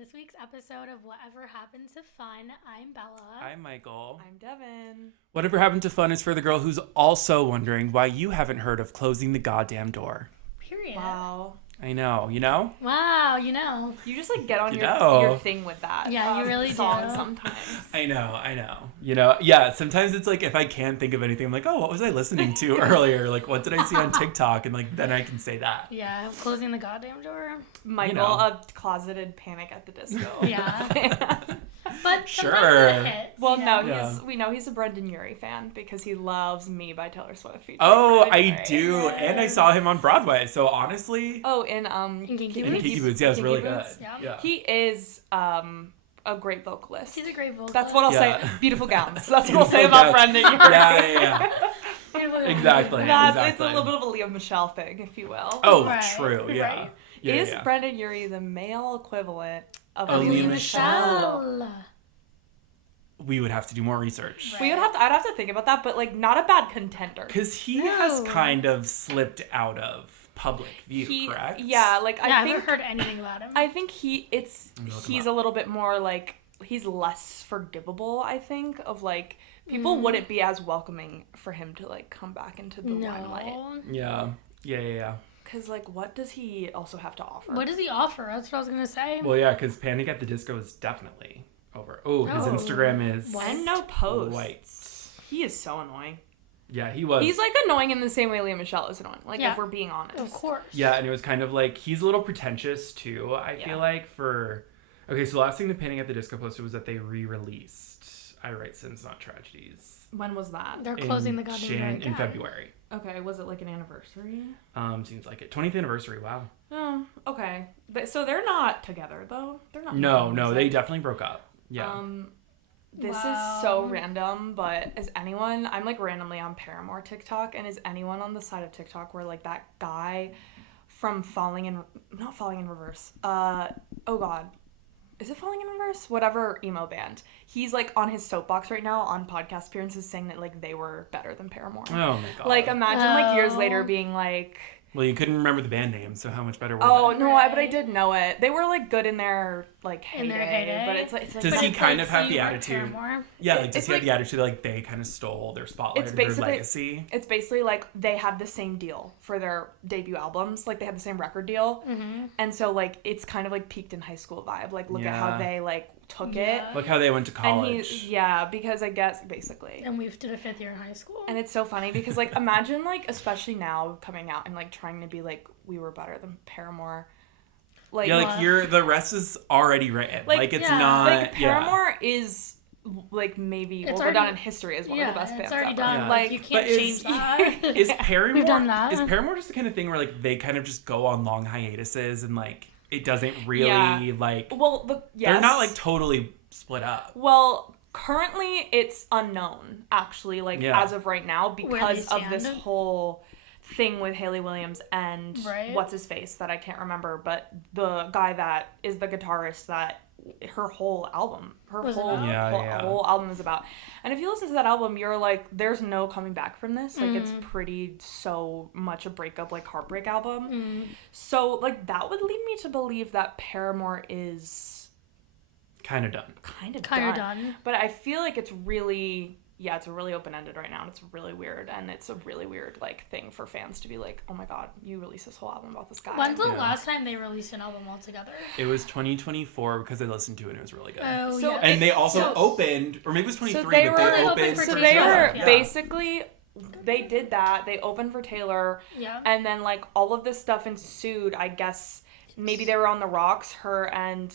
this week's episode of Whatever Happened to Fun. I'm Bella. I'm Michael. I'm Devin. Whatever Happened to Fun is for the girl who's also wondering why you haven't heard of Closing the Goddamn Door. Period. Wow. I know, you know? Wow, you know. You just like get on You your know. thing with that. Yeah, you really song do. sometimes. I know. You know, yeah, sometimes it's like if I can't think of anything, I'm like, oh, what was I listening to earlier? Like, what did I see on TikTok? And like, then I can say that. Yeah, Closing the Goddamn Door. Michael, You know. a closeted Panic at the Disco. Yeah. But Sure. sometimes it hits. Well, you no, know? Yeah. we know he's a Brendan Urie fan because he loves Me by Taylor Swift. featuring Oh, Brendan I Urie. do. And I saw him on Broadway. So honestly, Oh, in Kinky Kinky Boots? Kinky Boots, yeah, it's really good. Boots. Yeah. He is a great vocalist. He's a great vocalist. That's what I'll Yeah. say. Beautiful gowns. That's what I'll say about Brendan Urie. Yeah. Beautiful. Exactly. It's a little bit of a Liam Michelle thing, if you will. Oh, Right. true. Yeah. Right. Yeah, Is yeah. Brendan Urie the male equivalent of Oh, Lea Lea Michele. We would have to do more research. Right. I'd have to think about that, but like not a bad contender. Because he No. has kind of slipped out of public view, correct? Yeah, like Yeah, I I haven't think heard anything about him. I think I'm gonna look him he's up. a little bit more like he's less forgivable, I think, of like people wouldn't be as welcoming for him to like come back into the limelight. No. Yeah. Cuz like what does he also have to offer? What does he offer? That's what I was going to say. Well, yeah, because Panic at the Disco is definitely over. Oh, his Oh. Instagram is and no posts. white. He is so annoying. Yeah, he was. He's like annoying in the same way Lea Michele is annoying. Like Yeah. if we're being honest. Of course. Yeah, and it was kind of like, he's a little pretentious too, I feel like, for... Okay, so the last thing the Panic at the Disco posted was that they re-released I Write Sins, Not Tragedies. When was that? They're closing the goddamn door in again. February. Okay, was it like an anniversary? Seems like it. 20th anniversary, wow. Oh, okay. So they're not together though. They're not. No, making they music. definitely broke up. Yeah. This Wow. is so random, but is anyone? I'm like randomly on Paramore TikTok, and is anyone on the side of TikTok where like that guy from not Falling in Reverse? Oh God. Is it Falling in Reverse? Whatever emo band. He's like on his soapbox right now on podcast appearances saying that like they were better than Paramore. Oh my god. Like imagine like years Oh. later being like, Well, you couldn't remember the band name, so how much better were oh they? no, Right. but I did know it. They were like good in their like In their heyday, heyday. but it's like Does But he it's kind like, of have so the you were attitude? Paramore? Yeah, like does It's he have like- the attitude like they kind of stole their spotlight It's or their basically- legacy? It's basically like they had the same deal for their debut albums. Like they had the same record deal. Mm-hmm. And so like it's kind of like peaked in high school vibe. Like look at Yeah. how they like took Yeah. it. Like how they went to And college. because I guess basically. And we did a 5th year in high school. And it's so funny because like imagine like especially now coming out and like trying to be like we were better than Paramore. Like Yeah, like the rest is already written. Like it's yeah. not. like Paramore is like maybe It's will go already- down in history as one of the best bands it's already ever. done. Yeah. Like, you Like, can't but change that. Is Paramore? We've done that. Is Paramore just the kind of thing where like they kind of just go on long hiatuses and like it doesn't really Yeah. like Well, they're not like totally split up. Well, currently it's unknown, actually, like Yeah. as of right now, Where because they of this stand. whole thing with Hayley Williams and Right. what's his face that I can't remember, but the guy that is the guitarist that her whole album, Was about? Yeah. whole album is about. And if you listen to that album, you're like, there's no coming back from this. Like, it's Mm. pretty so much a breakup, like heartbreak album. Mm. So, like, that would lead me to believe that Paramore is Kind of done. kind of done. But I feel like it's really, it's really open-ended right now, and it's really weird, and it's a really weird, like, thing for fans to be like, oh my god, you released this whole album about this guy. When's the Yeah. last time they released an album altogether? It was 2024 because I listened to it and it was really good. Oh, So- yeah. And they also So- opened, or maybe it was 23, they but were- they they opened opened for So for they Taylor, were yeah. basically, they did that, they opened for Taylor, Yeah. and then, like, all of this stuff ensued, I guess, maybe they were on the rocks, her and,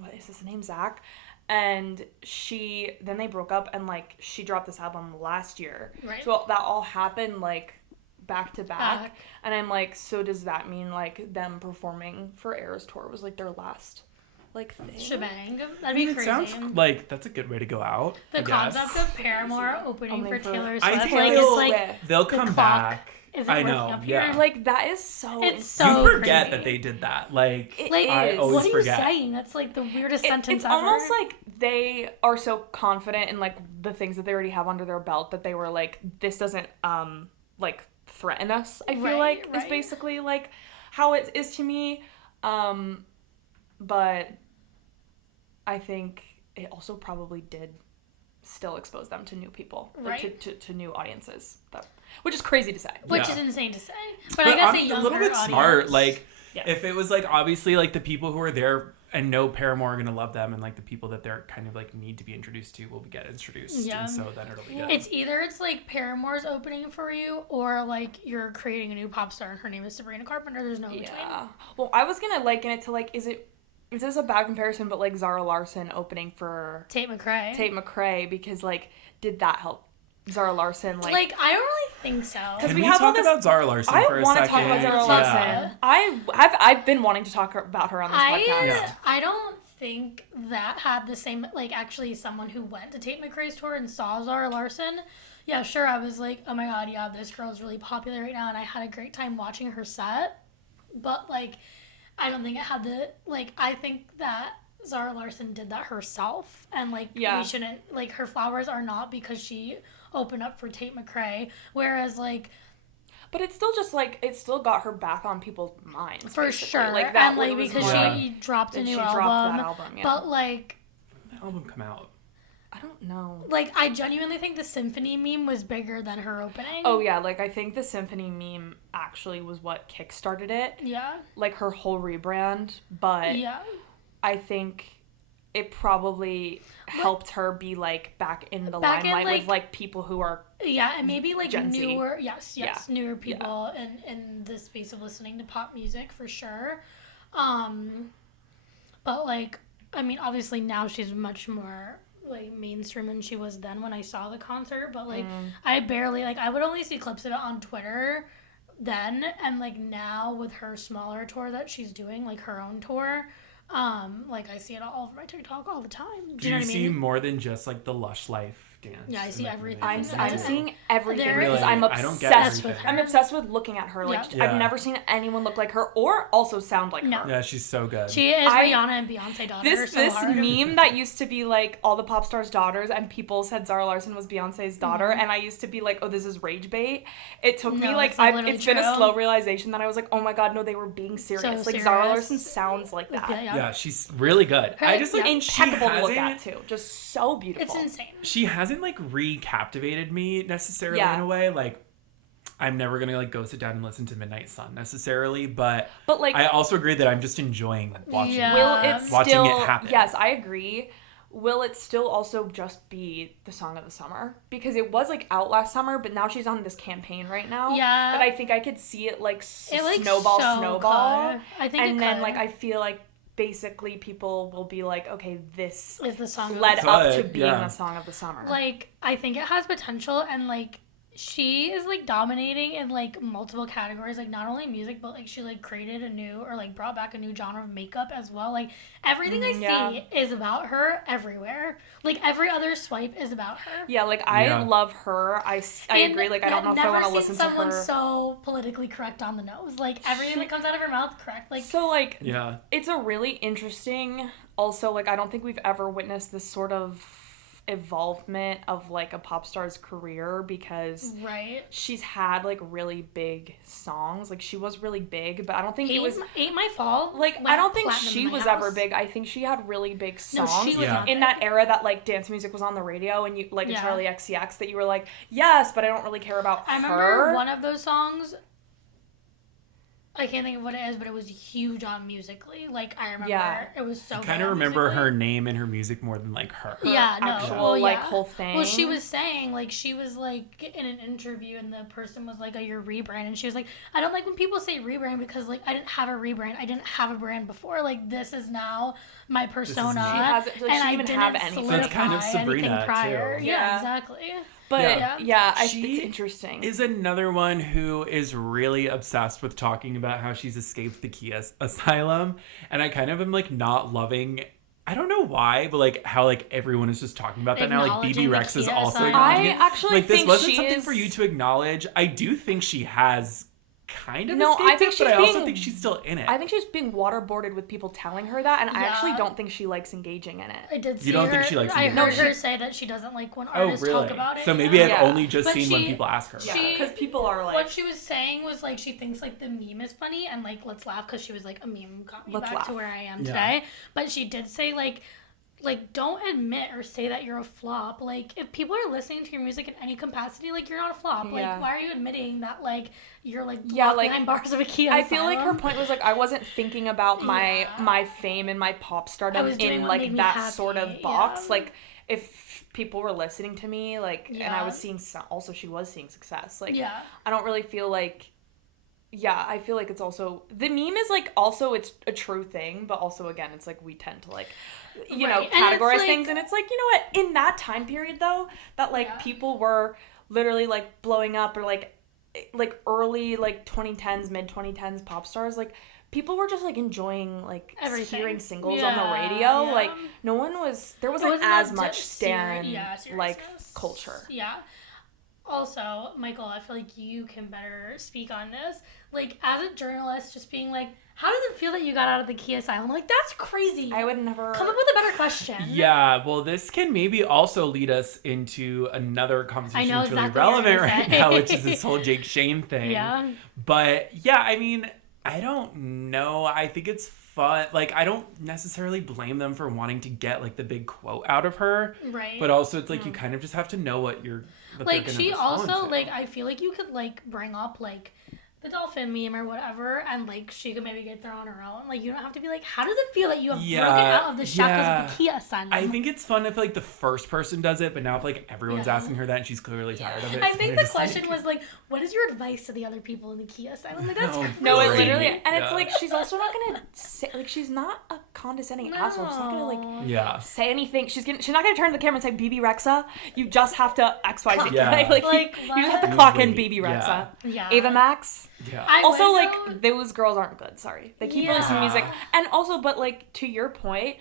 what is his name, Zach? And then they broke up, and, like, she dropped this album last year. Right. So that all happened, like, back to back. Back. And I'm like, so does that mean, like, them performing for Eras Tour was, like, their last, like, thing? Shebang. That'd I be mean, it crazy. sounds like that's a good way to go out. The I guess. concept of Paramore opening for Taylor I Swift, think like, they'll- it's like, They'll the come clock back. isn't I working know, up here. yeah. Like, that is so It's insane. so You forget crazy. that they did that. Like, It like, I is. always what are forget. you saying? That's like the weirdest sentence It's ever. almost like they are so confident in, like, the things that they already have under their belt that they were like, this doesn't, like, threaten us, I feel Right, like, is right. basically, like, how it is to me. But I think it also probably did still expose them to new people, right? To new audiences, which is crazy to say. Which is insane to say. But I guess a younger little bit audience. smart. Like, if it was like obviously like the people who are there and know Paramore are gonna love them, and like the people that they're kind of like need to be introduced to will get introduced, and so then it'll be good. It's like Paramore's opening for you, or like you're creating a new pop star and her name is Sabrina Carpenter. There's no in between. Well, I was gonna liken it to like, is this a bad comparison? But like Zara Larsson opening for Tate McRae, because like, did that help Zara Larsson? Like I don't really think so. Can we talk about Zara Larsson for a second? I want to talk about Zara Larsson. I've been wanting to talk about her on this podcast. I don't think that had the same, like, actually someone who went to Tate McRae's tour and saw Zara Larsson. Yeah, sure, I was like, oh my god, yeah, this girl's really popular right now, and I had a great time watching her set. But, like, I don't think it had the, like, I think that Zara Larsson did that herself, and, like, we shouldn't, like, her flowers are not because she opened up for Tate McRae, whereas, like, but it's still just, like, it still got her back on people's minds. For basically. sure. Like, that and, like, because she dropped a new album. Dropped that album, But, like... When did the album come out? I don't know. Like, I genuinely think the Symphony meme was bigger than her opening. Oh, yeah. Like, I think the Symphony meme actually was what kickstarted it. Yeah. Like, her whole rebrand. But... Yeah. I think... it probably helped her be, like, back in the limelight with, like, people who are and maybe, like, newer... newer people in the space of listening to pop music, for sure. But, like, I mean, obviously now she's much more, like, mainstream than she was then when I saw the concert. But, like, I barely... Like, I would only see clips of it on Twitter then. And, like, now with her smaller tour that she's doing, like, her own tour... like I see it all over my TikTok all the time. Do you know what I mean? See more than just like the Lush Life dance? Yeah, I see everything. I'm seeing everything because I'm obsessed with her. I'm obsessed with looking at her. Like I've never seen anyone look like her or also sound like her. Yeah, she's so good. She is Rihanna and Beyonce daughter. This meme that used to be like all the pop stars' daughters, and people said Zara Larsson was Beyonce's daughter, and I used to be like, oh, this is rage bait. It took me like it's been a slow realization that I was like, oh my god, no, they were being serious. Like Zara Larsson sounds like that. Yeah, she's really good. I just like impeccable to look at too. Just so beautiful. It's insane. She hasn't like recaptivated me necessarily in a way. Like I'm never gonna like go sit down and listen to Midnight Sun necessarily, but like I also agree that I'm just enjoying watching watching it happen. Yes, I agree. Will it still also just be the song of the summer? Because it was like out last summer, but now she's on this campaign right now. Yeah. But I think I could see it like snowball. I think and then like I feel like basically people will be like, okay, this is the song led up to being the song of the summer. Like I think it has potential, and like she is like dominating in like multiple categories, like not only music, but like she like created a new or like brought back a new genre of makeup as well. Like everything I see is about her everywhere. Like every other swipe is about her. Yeah, like I love her. I agree. Like I don't know if I want to listen to her. Never seen someone so politically correct on the nose. Like everything that comes out of her mouth correct. Like so like it's a really interesting. Also, like I don't think we've ever witnessed this sort of evolvement of like a pop star's career, because she's had like really big songs. Like she was really big, but I don't think it was Ain't My Fault. Like I don't think she was ever big. I think she had really big songs in that era that like dance music was on the radio, and you like a Charlie XCX that you were like, yes, but I don't really care about I remember one of those songs. I can't think of what it is, but it was huge on Musically. Like, I remember it was so good. I kind of remember her name and her music more than, like, her actual, like, whole thing. Well, she was saying, like, she was, like, in an interview, and the person was like, oh, you're rebrand. And she was like, I don't like when people say rebrand because, like, I didn't have a rebrand. I didn't have a brand before. Like, this is now my persona. And I didn't have anything. So it's kind of Sabrina, prior. too. Yeah, exactly. But I think it's interesting. Is another one who is really obsessed with talking about how she's escaped the Khia Asylum, and I kind of am like not loving. I don't know why, but like how like everyone is just talking about that now. Like BB Rex is also acknowledging it. I actually like this think wasn't something for you to acknowledge. I do think she has kind of escaped I think it, but I also think she's still in it. I think she's being waterboarded with people telling her that, and I actually don't think she likes engaging in it. I did see You don't think she likes engaging? I heard her say that she doesn't like when artists talk about it. So maybe I've only just seen when people ask her. Yeah, because people are like... What she was saying was like she thinks like the meme is funny, and like let's laugh because she was like a meme got me back to where I am today. But she did say like like, don't admit or say that you're a flop. Like, if people are listening to your music in any capacity, like, you're not a flop. Like, Yeah. why are you admitting that, like, you're, like, Yeah, locked like, behind bars of a Khia I feel like her Asylum? point was, like, I wasn't thinking about Yeah. my fame and my pop I stardom was doing in, what like, made me that happy, sort of box. yeah. Like, if people were listening to me, like, and I Yeah. was seeing, also she was seeing success. Like, Yeah. I don't really feel like, yeah, I feel like it's also, the meme is, like, also it's a true thing, but also, again, it's, like, we tend to, like, you know, Right. And it's, categorize like- things, and it's, like, you know what, in that time period, though, that, like, Yeah. people were literally, like, blowing up, or, like early, like, 2010s, mid-2010s pop stars, like, people were just, like, enjoying, like, Everything. hearing singles on the Yeah, radio, yeah. like, no one was, there wasn't wasn't as that much just stan, like, seriousness. culture. Yeah. Also, Michael, I feel like you can better speak on this. Like, as a journalist, just being like, how does it feel that you got out of the Khia Asylum? Like, that's crazy. I would never... Come up with a better question. Yeah, well, this can maybe also lead us into another conversation know that's really exactly what you're relevant gonna right say. now, which is this whole Jake Shane thing. Yeah. But yeah, I mean, I don't know. I think it's fun. Like, I don't necessarily blame them for wanting to get like the big quote out of her. Right. But also, it's like you kind of just have to know what you're. What Like, they're gonna she respond also, to. like, I feel like you could, like, bring up, like, the dolphin meme or whatever, and, like, she could maybe get there on her own. Like, you don't have to be like, how does it feel that you have Yeah, broken out of the shackles yeah. of the Khia Asylum? I think it's fun if like the first person does it, but now if like everyone's Yeah. asking her that and she's clearly tired of it. I it's think kinda the just question like, was, like, what is your advice to the other people in the Khia Asylum? Like, that's No, crazy. No, it Great. literally, and it's Yeah. like, she's also not gonna say, like, she's not a condescending asshole. She's not gonna, like, Yeah. say anything. She's not gonna turn to the camera and say, BB Rexa, you just have to XYZ. Yeah. Like, Like, you just have to what? clock in Wait, BB Rexa. Yeah. Ava Max. Yeah. I Also, would, like, those girls aren't good, sorry. They keep Yeah. releasing music. And also, but, like, to your point,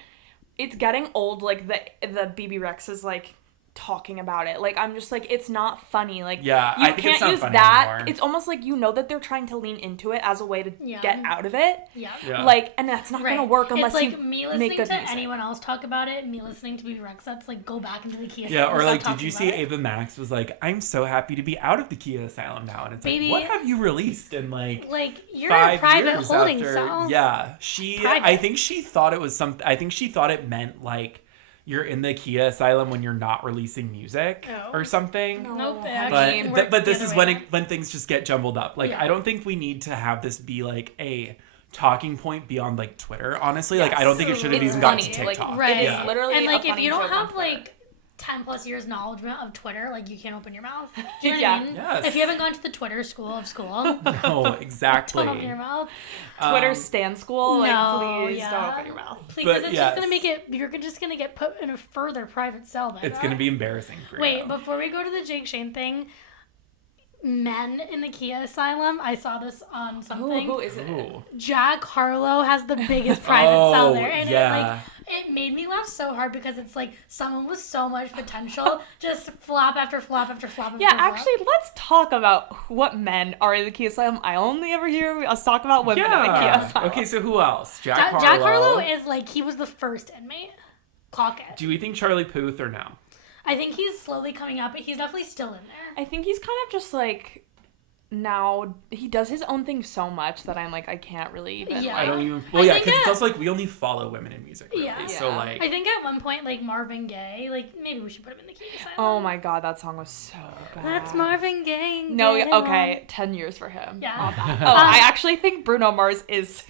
it's getting old, like, the BB Rex is, like, talking about it. Like, I'm just like, it's not funny. Like, Yeah, you I think can't it's not use funny that. anymore. It's almost like you know that they're trying to lean into it as a way to Yeah. get out of it. Yeah. Yeah. Like, and that's not gonna work unless it's like you me make listening good to music. anyone else talk about it, me listening to BB Rex, that's like go back into the Khia Yeah, Asylum or and like, stop did you talking see about it. Ava Max was like, I'm so happy to be out of the Khia Asylum now. And it's Baby. like, what have you released in like Like, you're 5 a private years holding after? cell. Yeah. Private. I think she thought it was something, I think she thought it meant like, you're in the Khia Asylum when you're not releasing music Oh. or something. Nope, it But- actually worked But the this other is way when around. when things just get jumbled up. Like, Yeah. I don't think we need to have this be like a talking point beyond like Twitter. Honestly, like, Yes. I don't think it should have It's even gotten to funny, like, TikTok. Right. It is Yeah. literally And like a if funny you don't joke on have Twitter. like 10 plus years knowledge of Twitter, like you can't open your mouth. Do you know Yeah. what I mean? Yes. If you haven't gone to the Twitter school of school, No, exactly. don't open your mouth. Twitter Um, stan school, like, No, please yeah. don't open your mouth. Because But, it's yes. just gonna make it. You're just gonna get put in a further private cell. By It's that. gonna be embarrassing for Wait, you. before we go to the Jake Shane thing, men in the Khia Asylum. I saw this on something. Who is it? Ooh. Jack Harlow has the biggest private cell Oh, there, and yeah. it made me laugh so hard because it's like someone with so much potential just flop after flop after flop. Yeah, after flop. actually, let's talk about what men are in the Khia Asylum. I only ever hear us talk about women in the Khia Yeah. Asylum. Okay, so who else? Jack Harlow. Jack Harlow is like he was the first inmate. Clock it. Do we think Charlie Puth or no? I think he's slowly coming up, but he's definitely still in there. I think he's kind of just like, now he does his own thing so much that I'm like, I can't really even. Yeah. I Like, don't even. Well, I yeah, think because it's that- also like we only follow women in music. Really. Yeah. So Yeah. like. I think at one point, like Marvin Gaye, like maybe we should put him in the Khia Asylum. oh my god, that song was so bad. That's Marvin Gaye. No, get yeah, it okay, on. 10 years for him. Yeah. Not bad. Oh, I actually think Bruno Mars is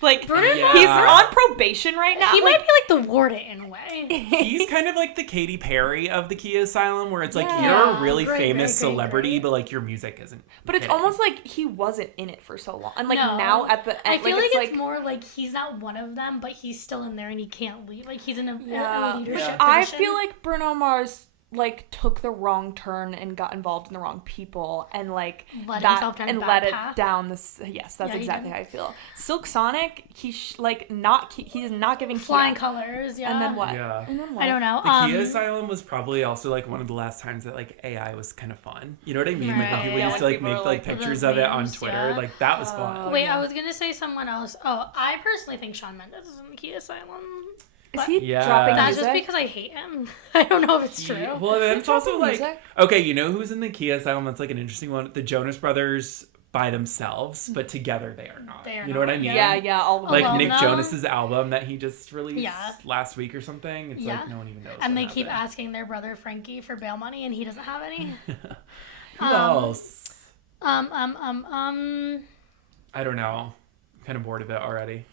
like, Bruno Yeah. he's on probation right now. He like, might be like the warden in a way. He's kind of like the Katy Perry of the Khia Asylum, where it's like Yeah. you're a really Great, famous great, great, celebrity, great. but like your music isn't. But it's hitting. almost like he wasn't in it for so long. And like No. now at the I end, feel like it's it's more like he's not one of them, but he's still in there and he can't leave. Like he's in a Yeah. leadership I position. feel like Bruno Mars like took the wrong turn and got involved in the wrong people and like Let that himself down a and bad let path. it down this. Yes, that's Yeah, he exactly did. how I feel. Silk Sonic, he's like not he is not giving flying Khia. colors. Yeah. And then what? Yeah. And then what? I don't know. The Khia Asylum was probably also like one of the last times that like AI was kind of fun. You know what I mean? Like when Right. people Yeah, used to when like people make were, like like, pictures those of it on memes, Twitter. yeah. Like that was Oh. fun. Wait, yeah. I was gonna say someone else. Oh, I personally think Shawn Mendes is in the Khia Asylum. Is he Yeah. dropping That's music? just because I hate him. I don't know if it's true. Well, then it's also dropping like music? okay, you know who's in the Khia Asylum? That's like an interesting one. The Jonas Brothers by themselves, but together they are not. They are you know what I not, mean? Yeah, all of Like Alone Nick Now? Jonas's album that he just released Yeah. last week or something. It's Yeah. like no one even knows. And what they keep happened. asking their brother Frankie for bail money, and he doesn't have any. Who else? I don't know. I'm kind of bored of it already.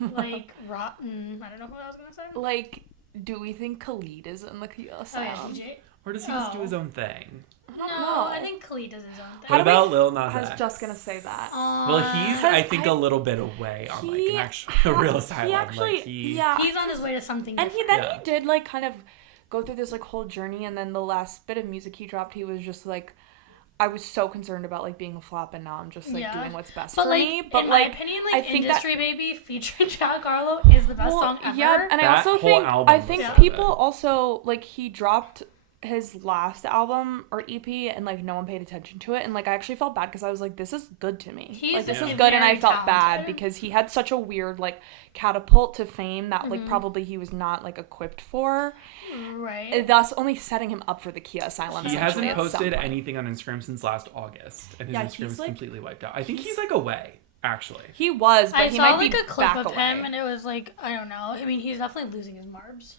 Like rotten. I don't know what I was gonna say. Like, do we think Khalid is in the Khia Oh yeah, Asylum? DJ. Or does he just do his own thing? No, know. I think Khalid does his own thing. What do we about Lil Nas I was X? just gonna say that. Well, he's, I think, a little bit away on, like, an actual, a real asylum. He actually, like, He's on his way to something and different. he did, like, kind of go through this, like, whole journey, and then the last bit of music he dropped, he was just, like, I was so concerned about, like, being a flop, and now I'm just, like, doing what's best for like, me. But, in like, my opinion, I like, think Industry Baby featuring Jack Harlow is the best song ever. Yeah, and I That also whole think, album I was think so people good. also, like, he dropped his last album or EP and like no one paid attention to it, and like I actually felt bad because I was like, this is good to me. He's like this Yeah. is good, and I very felt bad talented. because he had such a weird like catapult to fame that like probably he was not like equipped for, Right. thus only setting him up for the Khia Asylum. He essentially, hasn't at some posted point. anything on Instagram since last August, and his Yeah, Instagram he's, is like- completely wiped out. I think he's like away, actually. He was, but I he saw might like be a clip back of away. him, and it was like, I don't know. I mean, he's definitely losing his marbs.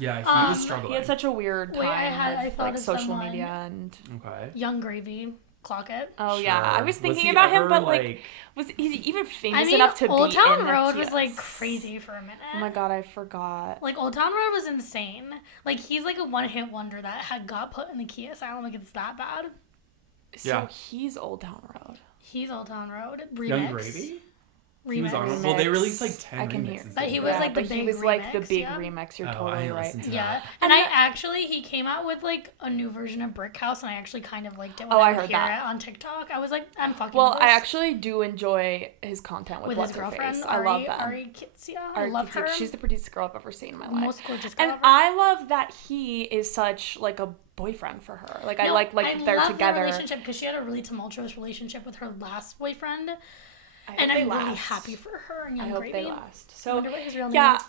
Yeah, he was He struggling. had such a weird time Wait, I with thought like of social someone- media and Okay. Young Gravy, clock it. oh yeah, I Sure. was thinking he about him, ever, but like was he even famous I mean, enough to Old be Town in the Road was Khia? like crazy for a minute. Oh my god, I forgot. Like Old Town Road was insane. Like he's like a one-hit wonder that had got put in the Khia Asylum. Like it's that bad. So Yeah. he's Old Town Road. He's Old Town Road. Remix. Young Gravy? He was on Remix. it. Well, they Remix. released like 10 I can remixes. hear. But he didn't was they? like the but he big was like the remix, big yeah. remix. You're Oh, I totally didn't right. listen to Yeah, that. and And I actually he came out with like a new version of Brick House, and I actually kind of liked it when Oh, I I would heard hear that. it on TikTok. I was like, I'm fucking. Well, with I this. actually do enjoy his content with, with What's his Her girlfriend Face. Ari, I love that. Ari Kitsia. I Ari love Kitzik, her. She's the prettiest girl I've ever seen in my life. most gorgeous girl And ever. I love that he is such like a boyfriend for her. Like I No, like I they're love together. Their relationship because she had a really tumultuous relationship with her last boyfriend, I hope and they I'm really last. happy for her and I Young hope Gravy. they last. I So wonder what his real name yeah, is.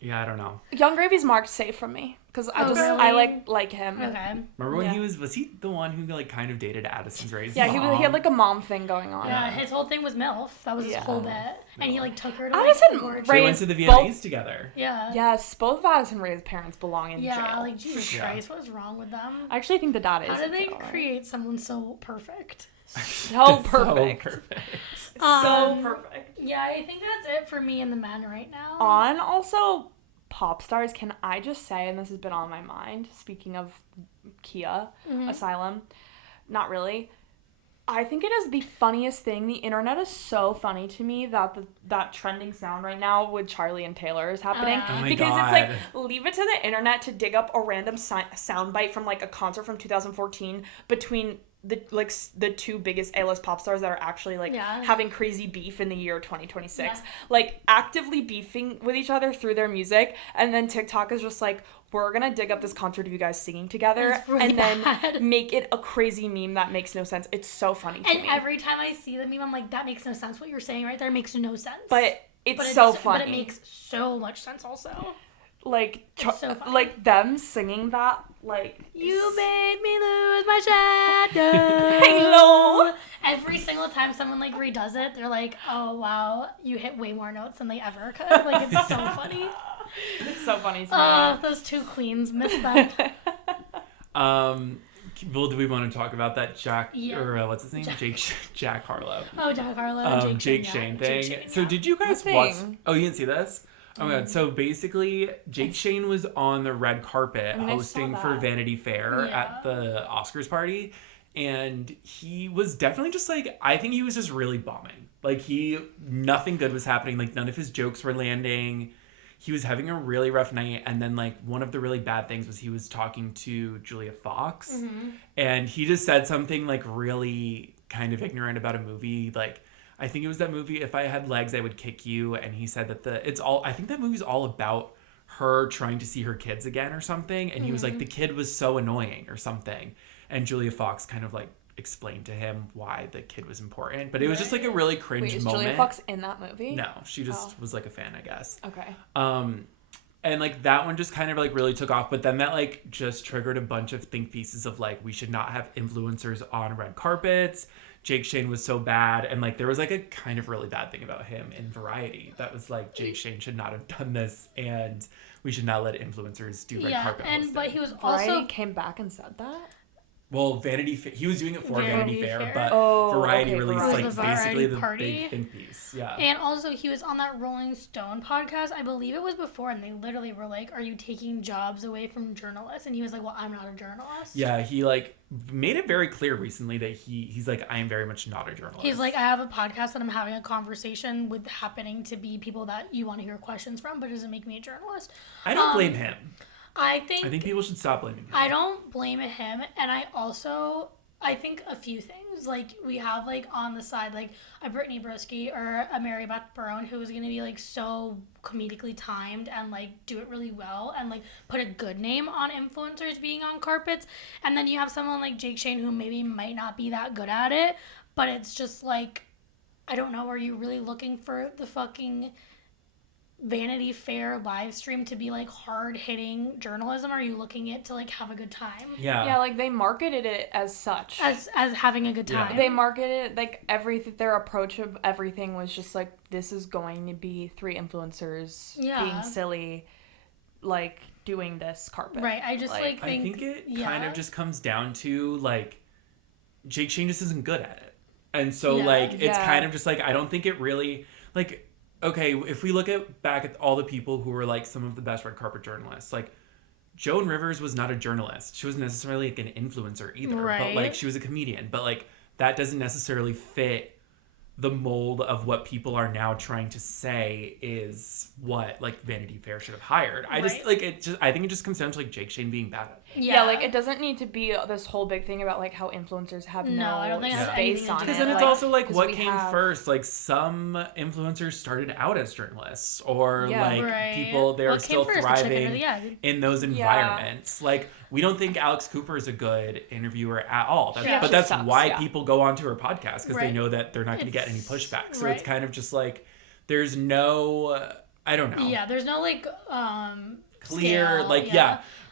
Yeah, I don't know. Young Gravy's marked safe from me because I Oh, just really? I like him. Okay. Remember when Yeah. he was he the one who like kind of dated Addison Rae's Yeah, mom? he had like a mom thing going on. Yeah, his whole thing was MILF. That was his Yeah. whole bit. And he like took her to I like was in awards. They Ray- went to the both- VMAs together. Yeah. Yes, both Addison Rae's parents belong in Yeah, jail. like Jesus Yeah. Christ, what is wrong with them? I actually think the dad is. How did in they jail, right? create someone so perfect? So perfect. So perfect. So Um, perfect. Yeah, I think that's it for me and the men right now. On also pop stars, can I just say, and this has been on my mind, speaking of Khia Asylum, not really. I think it is the funniest thing. The internet is so funny to me that that trending sound right now with Charlie and Taylor is happening. Oh my because God. it's like, leave it to the internet to dig up a random soundbite from like a concert from 2014 between the two biggest A-list pop stars that are actually like Yeah. having crazy beef in the year 2026. Yeah. Like actively beefing with each other through their music, and then TikTok is just like, we're gonna dig up this concert of you guys singing together It's really and then bad. make it a crazy meme that makes no sense. It's so funny to And me. every time I see the meme, I'm like, that makes no sense. What you're saying right there makes no sense. but it's But so funny. But it makes so much sense also. like It's so funny. like them singing that like You made me lose my shadow. Halo. Every single time someone like redoes it, they're like, "Oh wow, you hit way more notes than they ever could." Like it's so funny. It's so funny to Oh, those two queens missed that. Well, do we want to talk about that Jack Yeah. or what's his name? Jack Harlow. Oh, Jack Harlow and Jake Shane, Shane yeah. thing. Jake Shane, So yeah. did you guys What watch? thing? Oh, you didn't see this? Oh my god! So basically, Jake Shane was on the red carpet I mean, I saw hosting for that. Vanity Fair Yeah. at the Oscars party, and he was definitely just like, I think he was just really bombing. Like nothing good was happening. Like none of his jokes were landing. He was having a really rough night, and then like one of the really bad things was he was talking to Julia Fox, and he just said something like really kind of ignorant about a movie. Like I think it was that movie If I Had Legs I Would Kick You, and he said that I think that movie's all about her trying to see her kids again or something, and he was like, the kid was so annoying or something, and Julia Fox kind of like explained to him why the kid was important, but it was just like a really cringe Wait, is moment. Julia Fox in that movie? No, she just was like a fan, I guess. Okay. And, like, that one just kind of, like, really took off. But then that, like, just triggered a bunch of think pieces of, like, we should not have influencers on red carpets. Jake Shane was so bad. And, like, there was, like, a kind of really bad thing about him in Variety. That was, like, Jake Shane should not have done this. And we should not let influencers do red carpet hosting. But he was Variety also... came back and said that? Well, he was doing it for Vanity Fair, but Variety released, Variety. like, basically the big think piece. Yeah. And also, he was on that Rolling Stone podcast. I believe it was before, and they literally were like, are you taking jobs away from journalists? And he was like, well, I'm not a journalist. Yeah, he, like, made it very clear recently that he's like, I am very much not a journalist. He's like, I have a podcast that I'm having a conversation with happening to be people that you want to hear questions from, but it doesn't make me a journalist. I don't blame him. I think people should stop blaming him. I don't blame him, and I think a few things. Like, we have, like, on the side, like, a Brittany Broski or a Mary Beth Barone who is going to be, like, so comedically timed and, like, do it really well and, like, put a good name on influencers being on carpets. And then you have someone like Jake Shane who maybe might not be that good at it, but it's just, like, I don't know, are you really looking for the fucking Vanity Fair live stream to be, like, hard-hitting journalism? Or are you looking at to, like, have a good time? Yeah, like, they marketed it as such. As having a good time. Yeah. They marketed it, like, their approach of everything was just, like, this is going to be 3 influencers being silly, like, doing this carpet. Right, I just, like I think it kind of just comes down to, like, Jake Shane just isn't good at it. And so, like, it's kind of just, like, I don't think it really, like... Okay, if we look back at all the people who were, like, some of the best red carpet journalists, like, Joan Rivers was not a journalist. She wasn't necessarily, like, an influencer either. Right. But, like, she was a comedian. But, like, that doesn't necessarily fit the mold of what people are now trying to say is what, like, Vanity Fair should have hired. I just, like, I think it just comes down to, like, Jake Shane being bad at it. Yeah, like, it doesn't need to be this whole big thing about, like, how influencers have I don't think space on it. Because then it's also, like, what came first? Like, some influencers started out as journalists. Or, people, they're still thriving in those environments. Like, we don't think Alex Cooper is a good interviewer at all. But that's why people go onto her podcast, because they know that they're not going to get any pushback. So it's kind of just like, there's no, I don't know. Yeah, there's no, like, clear, scale, like,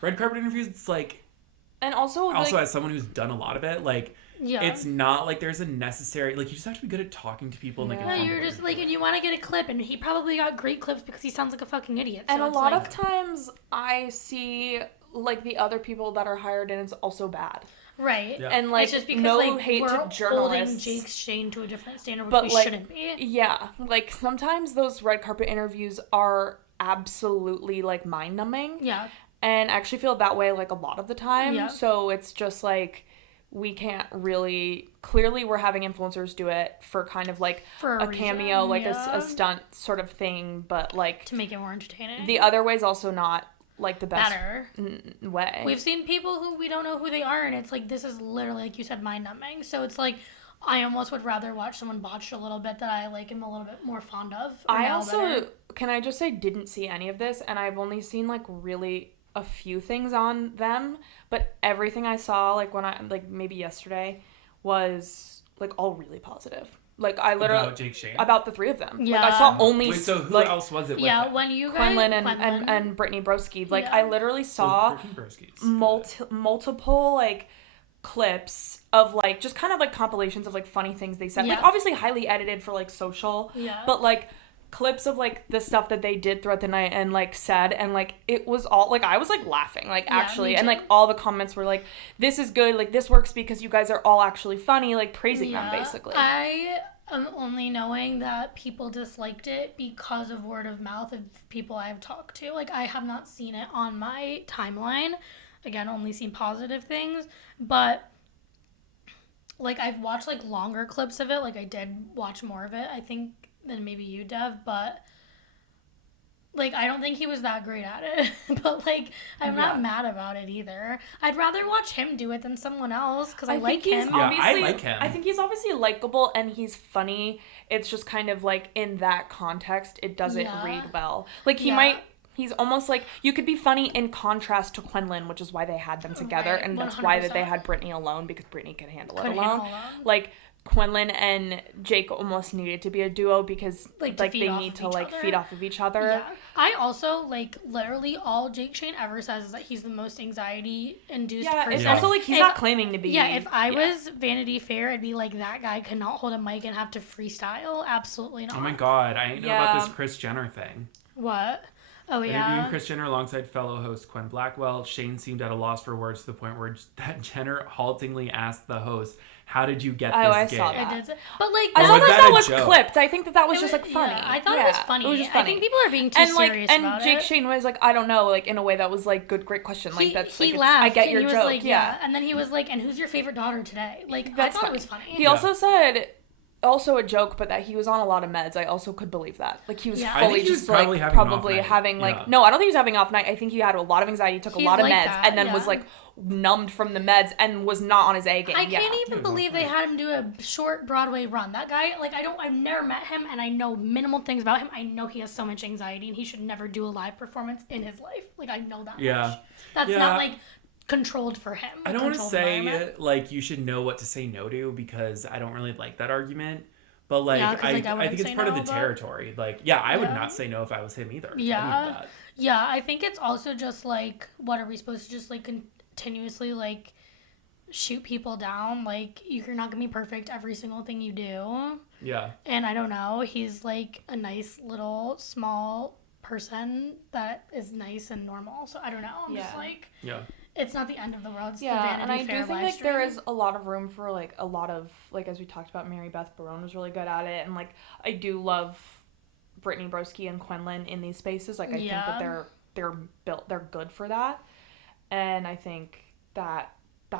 red carpet interviews, it's like, and also like, as someone who's done a lot of it, like, it's not like there's a necessary, like, you just have to be good at talking to people. And, like, you're just, like, and you want to get a clip, and he probably got great clips because he sounds like a fucking idiot. So and a lot of times I see, like, the other people that are hired in is also bad. Right. Yeah. And, like, it's just because, no like, hate we're to journalists. holding Jake Shane to a different standard, but, which we like, shouldn't be. Yeah. Like, sometimes those red carpet interviews are absolutely, like, mind-numbing. Yeah. And I actually feel that way, like, a lot of the time. Yeah. So it's just, like, we can't really... Clearly, we're having influencers do it for kind of, like, a cameo, like, a stunt sort of thing. But, like... To make it more entertaining. The other way is also not... like the best way. We've seen people who we don't know who they are, and it's like, this is literally, like you said, mind-numbing. So it's like, I almost would rather watch someone botch a little bit that I, like, am a little bit more fond of. I also, can I just say, didn't see any of this, and I've only seen, like, really a few things on them, but everything I saw, like, when I, like, maybe yesterday, was, like, all really positive. Like, I literally... About Jake Shane? About the 3 of them. Yeah. Like, I saw only... Wait, so who else was it with Yeah, them? when you guys... Quinlan and Brittany Broski. Like, I literally saw multiple, like, clips of, like, just kind of, like, compilations of, like, funny things they said. Like, obviously highly edited for, like, social. Yeah. But, like, clips of, like, the stuff that they did throughout the night and, like, said. And, like, it was all... Like, I was, like, laughing. Like, actually. And, like, all the comments were, like, this is good. Like, this works because you guys are all actually funny. Like, praising them, basically. I'm only knowing that people disliked it because of word of mouth of people I've talked to. Like, I have not seen it on my timeline. Again, only seen positive things. But, like, I've watched, like, longer clips of it. Like, I did watch more of it, I think, than maybe you, Dev. But, like, I don't think he was that great at it. But, like, I'm not mad about it either. I'd rather watch him do it than someone else because I like him. I like him. I think he's obviously likable and he's funny. It's just kind of, like, in that context, it doesn't read well. Like, he's almost like, you could be funny in contrast to Quinlan, which is why they had them together. Right, and that's 100%. Why that they had Brittany alone, because Brittany could handle it alone. Like, Quinlan and Jake almost needed to be a duo because Like, like feed they off need of to each like other. feed off of each other. Yeah. I also, like, literally all Jake Shane ever says is that he's the most anxiety-induced Yeah, person. it's Yeah. also like he's If- not claiming to be. Yeah, if I was Vanity Fair, I'd be like, that guy could not hold a mic and have to freestyle. Absolutely not. Oh my god, I didn't know about Yeah. this Kris Jenner thing. What? Oh, Interviewing yeah. Kris Jenner alongside fellow host Quinn Blackwell, Shane seemed at a loss for words to the point where that Jenner haltingly asked the host, "How did you get this I gig?" saw that. I did say, but, like, I Or saw was that that a was joke? clipped. I think that was it just was- like funny. Yeah, I thought it was funny. It was just I funny. think people are being too and like, serious and about Jake it. Shane was like, I don't know, like in a way that was like, great question. Like that's he like, laughed. I get and your he was joke. like, yeah. And then he was like, and who's your favorite daughter today? Like, That's I thought funny. it was funny. He also said, also a joke, but that he was on a lot of meds. I also could believe that. Like he was Yeah. I fully think he was just probably like having an off probably night. having like Yeah. no, I don't think he was having an off night. I think he had a lot of anxiety, took a He's lot of like meds, that, and then was yeah. like numbed from the meds and was not on his A game. I yeah. can't even believe they had him do a short Broadway run. That guy, like, I've never met him, and I know minimal things about him. I know he has so much anxiety, and he should never do a live performance in his life. Like, I know that Yeah. much. That's Yeah. not, like, controlled for him. I don't want to Controlled say environment. like you should know what to say no to because I don't really like that argument. But like, Yeah, 'cause, like, I I wouldn't think it's say part of no, the but- territory. Like, yeah, I would Yeah. not say no if I was him either. Any of Yeah. that. Yeah, I think it's also just, like, what are we supposed to just, like, continuously, like, shoot people down? Like, you're not gonna be perfect every single thing you do. Yeah. And I don't know, he's like a nice little small person that is nice and normal. So I don't know. I'm just Yeah. like, Yeah. it's not the end of the world. It's the Yeah, Vanity and I Fair do think live like there stream. is a lot of room for like a lot of like as we talked about, Mary Beth Barone was really good at it, and like I do love Brittany Broski and Quinlan in these spaces. Like I think Yeah. that they're good for that, and I think that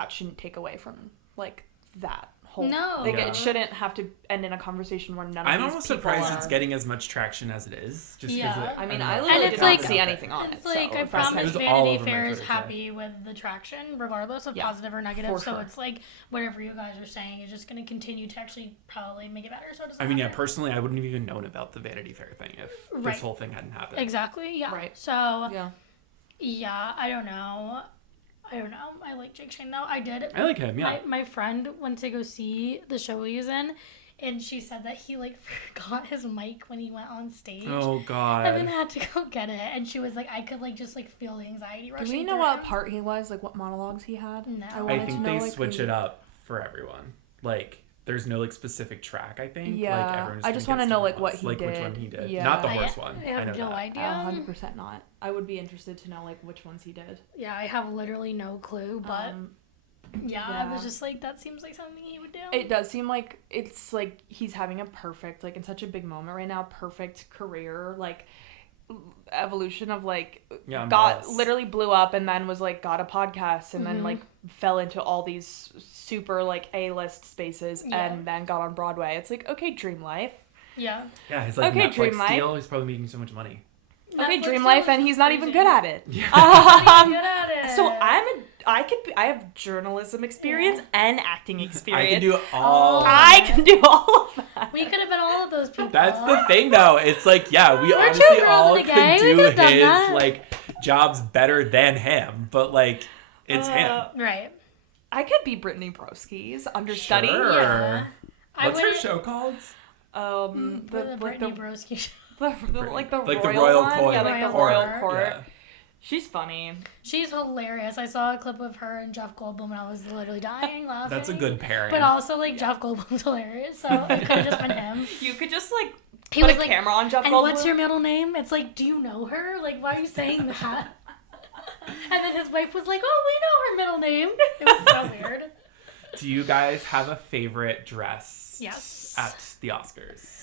shouldn't take away from like that whole No. like Yeah. it shouldn't have to end in a conversation where none of I'm these almost people surprised are... it's getting as much traction as it is. Just Yeah. because I mean, don't I know. literally And did it's not like- see anything on It's it. like, so I if that's- promise It was all Vanity over my Fair is Twitter, too. happy with the traction, regardless of Yeah, positive or negative. for So sure. it's like, whatever you guys are saying is just going to continue to actually probably make it better. So it doesn't I mean, yeah, matter. personally, I wouldn't have even known about the Vanity Fair thing if Right. this whole thing hadn't happened. Exactly, yeah. Right. So, Yeah. yeah, I don't know. I like Jake Shane, though. I did. I like him, yeah. My friend went to go see the show he was in, and she said that he, like, forgot his mic when he went on stage. Oh, God. And then had to go get it. And she was like, I could, like, just, like, feel the anxiety rushing Do we know through what him. part he was? Like what monologues he had? No. I wanted think to they know, like, switch who- it up for everyone. Like, there's no, like, specific track, I think. Yeah, Like, everyone I just kinda wanna gets know, different like, what ones. he Like, which did. one he did. Yeah. Not the I- horse one. I have know no that. idea. 100% not. I would be interested to know like which ones he did. Yeah, I have literally no clue, but yeah, I yeah. was just like, that seems like something he would do. It does seem like it's like he's having a perfect, like in such a big moment right now, perfect career, like evolution of like Yeah, I'm got jealous. literally blew up and then was like got a podcast and Mm-hmm. then like fell into all these super like A-list spaces Yeah. and then got on Broadway. It's like, okay, dream life. Yeah. Yeah, his, like, Okay, Netflix Dream Life. deal, he's probably making so much money. Okay, Netflix dream deal life, is and he's not even crazy. good at it. Good Um, at it. so I have journalism experience and acting experience. I can do all. I can do all of that. We could have been all of those people. That's the thing, though. It's like, yeah, we We're two honestly girls all and could a gay. We do could've done his that. like jobs better than him, but like, it's him. Right. I could be Brittany Broski's understudy. Sure. Yeah. I What's her would- show called? The Brittany Broski show. Like the Royal royal one. court. Yeah, like the Royal royal court. court. Yeah. She's funny. She's hilarious. I saw a clip of her and Jeff Goldblum and I was literally dying laughing. That's a good pairing. But also, like, Jeff Goldblum's hilarious, so it could have just been him. You could just like He put was a like, camera on Jeff and Goldblum. what's your middle name? It's like, do you know her? Like, why are you saying that? And then his wife was like, oh, we know her middle name. It was so weird. Do you guys have a favorite dress? Yes. At the Oscars.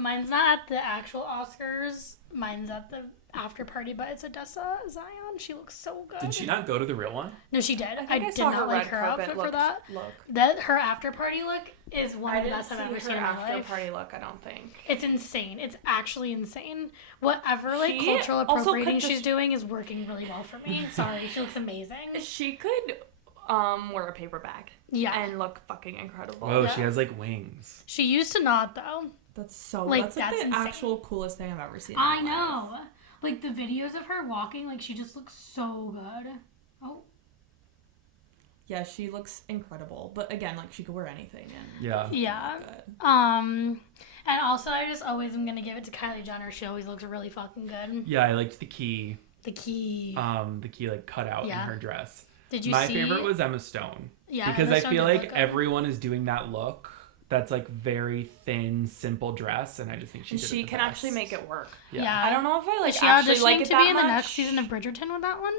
Mine's not at the actual Oscars. Mine's at the after party, but it's Odessa Zion. She looks so good. Did she not go to the real one? No, she did. I I think I did saw not her like red her carpet outfit for look. that. Her after party look is one I of the didn't best see I've ever seen her in my after life. party look. I don't think. It's insane. It's actually insane. Whatever like She cultural also could appropriating she's just- doing is working really well for me. Sorry, she looks amazing. She could wear a paper bag Yeah. and look fucking incredible. Whoa, Yeah. she has like wings. She used to not though. That's so. Like, that's like that's the insane. actual coolest thing I've ever seen. I know. Like the videos of her walking, like she just looks so good. Oh. Yeah, she looks incredible. But again, like, she could wear anything. And Yeah. Yeah. good. And also, I just always am going to give it to Kylie Jenner. She always looks really fucking good. Yeah, I liked the key. The key. The key, like, cut out in her dress. Did you My see? favorite was Emma Stone. Yeah, because Emma I Stone feel did like look good. everyone is doing that look that's like very thin, simple dress, and I just think And she can actually make it work. Yeah. I don't know if I like Is she actually auditioning like it to that be in the much. next season of Bridgerton with that one?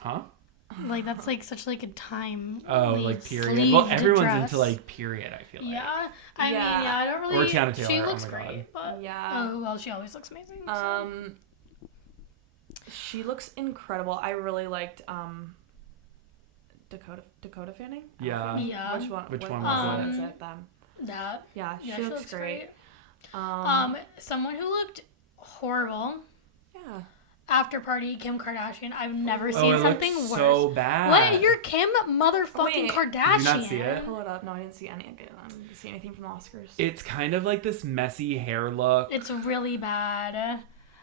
Huh? Like, that's like such like a time. Like period. Well, everyone's into like period, I feel like. Yeah. I mean, Yeah. yeah, I don't really. Or Tiana Taylor, She oh looks my God. great. But, Yeah. Oh, well, she always looks amazing. So. She looks incredible. I really liked Dakota Fanning. Yeah. Yeah. Which one? Which what one was is it? it then? That. Yeah, Yeah, she looks great. Someone who looked horrible. Yeah. After party, Kim Kardashian. I've never Oh, seen it something looked worse. so bad. What? You're Kim motherfucking Wait, Kardashian. did you not see it? Pull it up. No, I didn't see any. I didn't see anything from the Oscars. It's kind of like this messy hair look. It's really bad.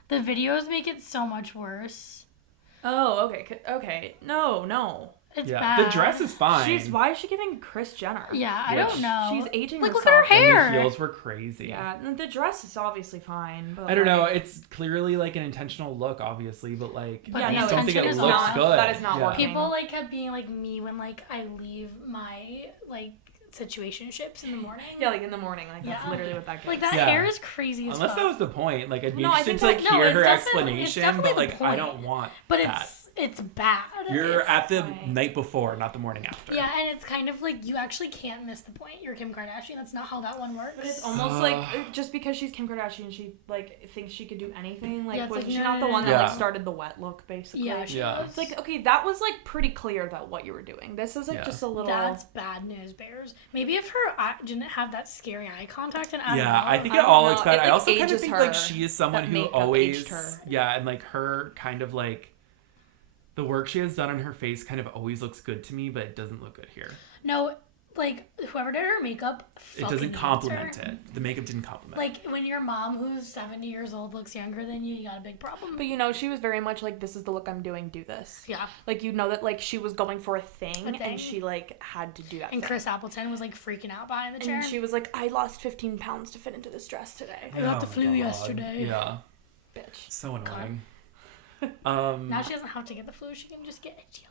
The videos make it so much worse. Oh, okay. Okay. No. It's yeah. bad. The dress is fine. Why is she giving Kris Jenner? Yeah, I Which- don't know. She's aging Like, herself. look at her hair. And the heels were crazy. Yeah, and the dress is obviously fine. But I don't know. like- It's clearly like an intentional look, obviously, but like But I the just don't think it intention looks is not- good. that is not yeah. working. People like kept being like me when like I leave my like situationships in the morning. Yeah, like in the morning. Like that's Yeah. literally what that gives. Like that Yeah. hair is crazy as Unless fuck. that was the point. Like I'd be No, I interested think to like that- no, hear it's her definitely- it's explanation, definitely but the like I point. don't want But that. it's bad. You're It's at the fine. night before, not the morning after. Yeah, and it's kind of like you actually can't miss the point. You're Kim Kardashian. That's not how that one works. But it's almost like just because she's Kim Kardashian, she like thinks she could do anything. Like Yeah, it's was like, she no, not no, the no, one no. that Yeah. like started the wet look basically? Yeah, she Yeah. was. It's like okay, that was like pretty clear that what you were doing. This is like Yeah. just a little. That's bad news bears. Maybe if her eye didn't have that scary eye contact and I don't Yeah, know. I think I it don't all know. looks bad. It, I like, also kind of ages think her. like she is someone That who makeup always aged her. yeah, and like her kind of like the work she has done on her face kind of always looks good to me, but it doesn't look good here. No, like whoever did her makeup It fucking doesn't hates complement her. it. The makeup didn't complement. Like when your mom who's 70 years old looks younger than you got a big problem. But you know, she was very much like, "This is the look I'm doing. Do this." Yeah. Like you know that like she was going for a thing, A thing. and she like had to do that. And thing. Chris Appleton was like freaking out behind the chair. And she was like, "I lost 15 pounds to fit into this dress today." I got the Oh, flu God. yesterday. Yeah, Bitch. so annoying. Now she doesn't have to get the flu. She can just get a GLP-1.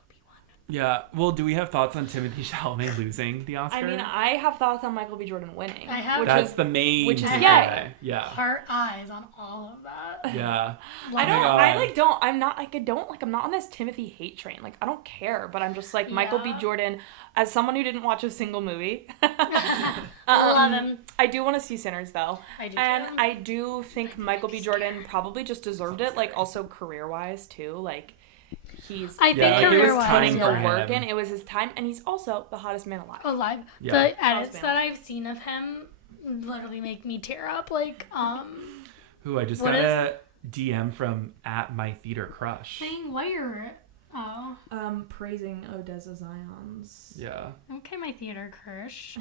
Yeah. Well, do we have thoughts on Timothée Chalamet losing the Oscar? I mean, I have thoughts on Michael B. Jordan winning. I have- which That's is the main. which is takeaway. yay. Yeah. Heart eyes on all of that. Yeah. I don't. Oh my I God. like don't. I'm not like I don't like. I'm not on this Timothy hate train. Like I don't care. But I'm just like Michael B. Yeah. Jordan. As someone who didn't watch a single movie, Love him. I do want to see Sinners though, I do and too. I do think Michael B. Jordan probably just deserved it. Like also career wise too. Like he's I Yeah, think like, it was career-wise, putting time the for work him. in. It was his time, and he's also the hottest man alive. alive. Yeah. The edits House that band. I've seen of him literally make me tear up. Like, Who I just What got a DM from at my theater crush. saying where? Oh, Praising Odessa Zion's. Yeah. okay, my theater crush.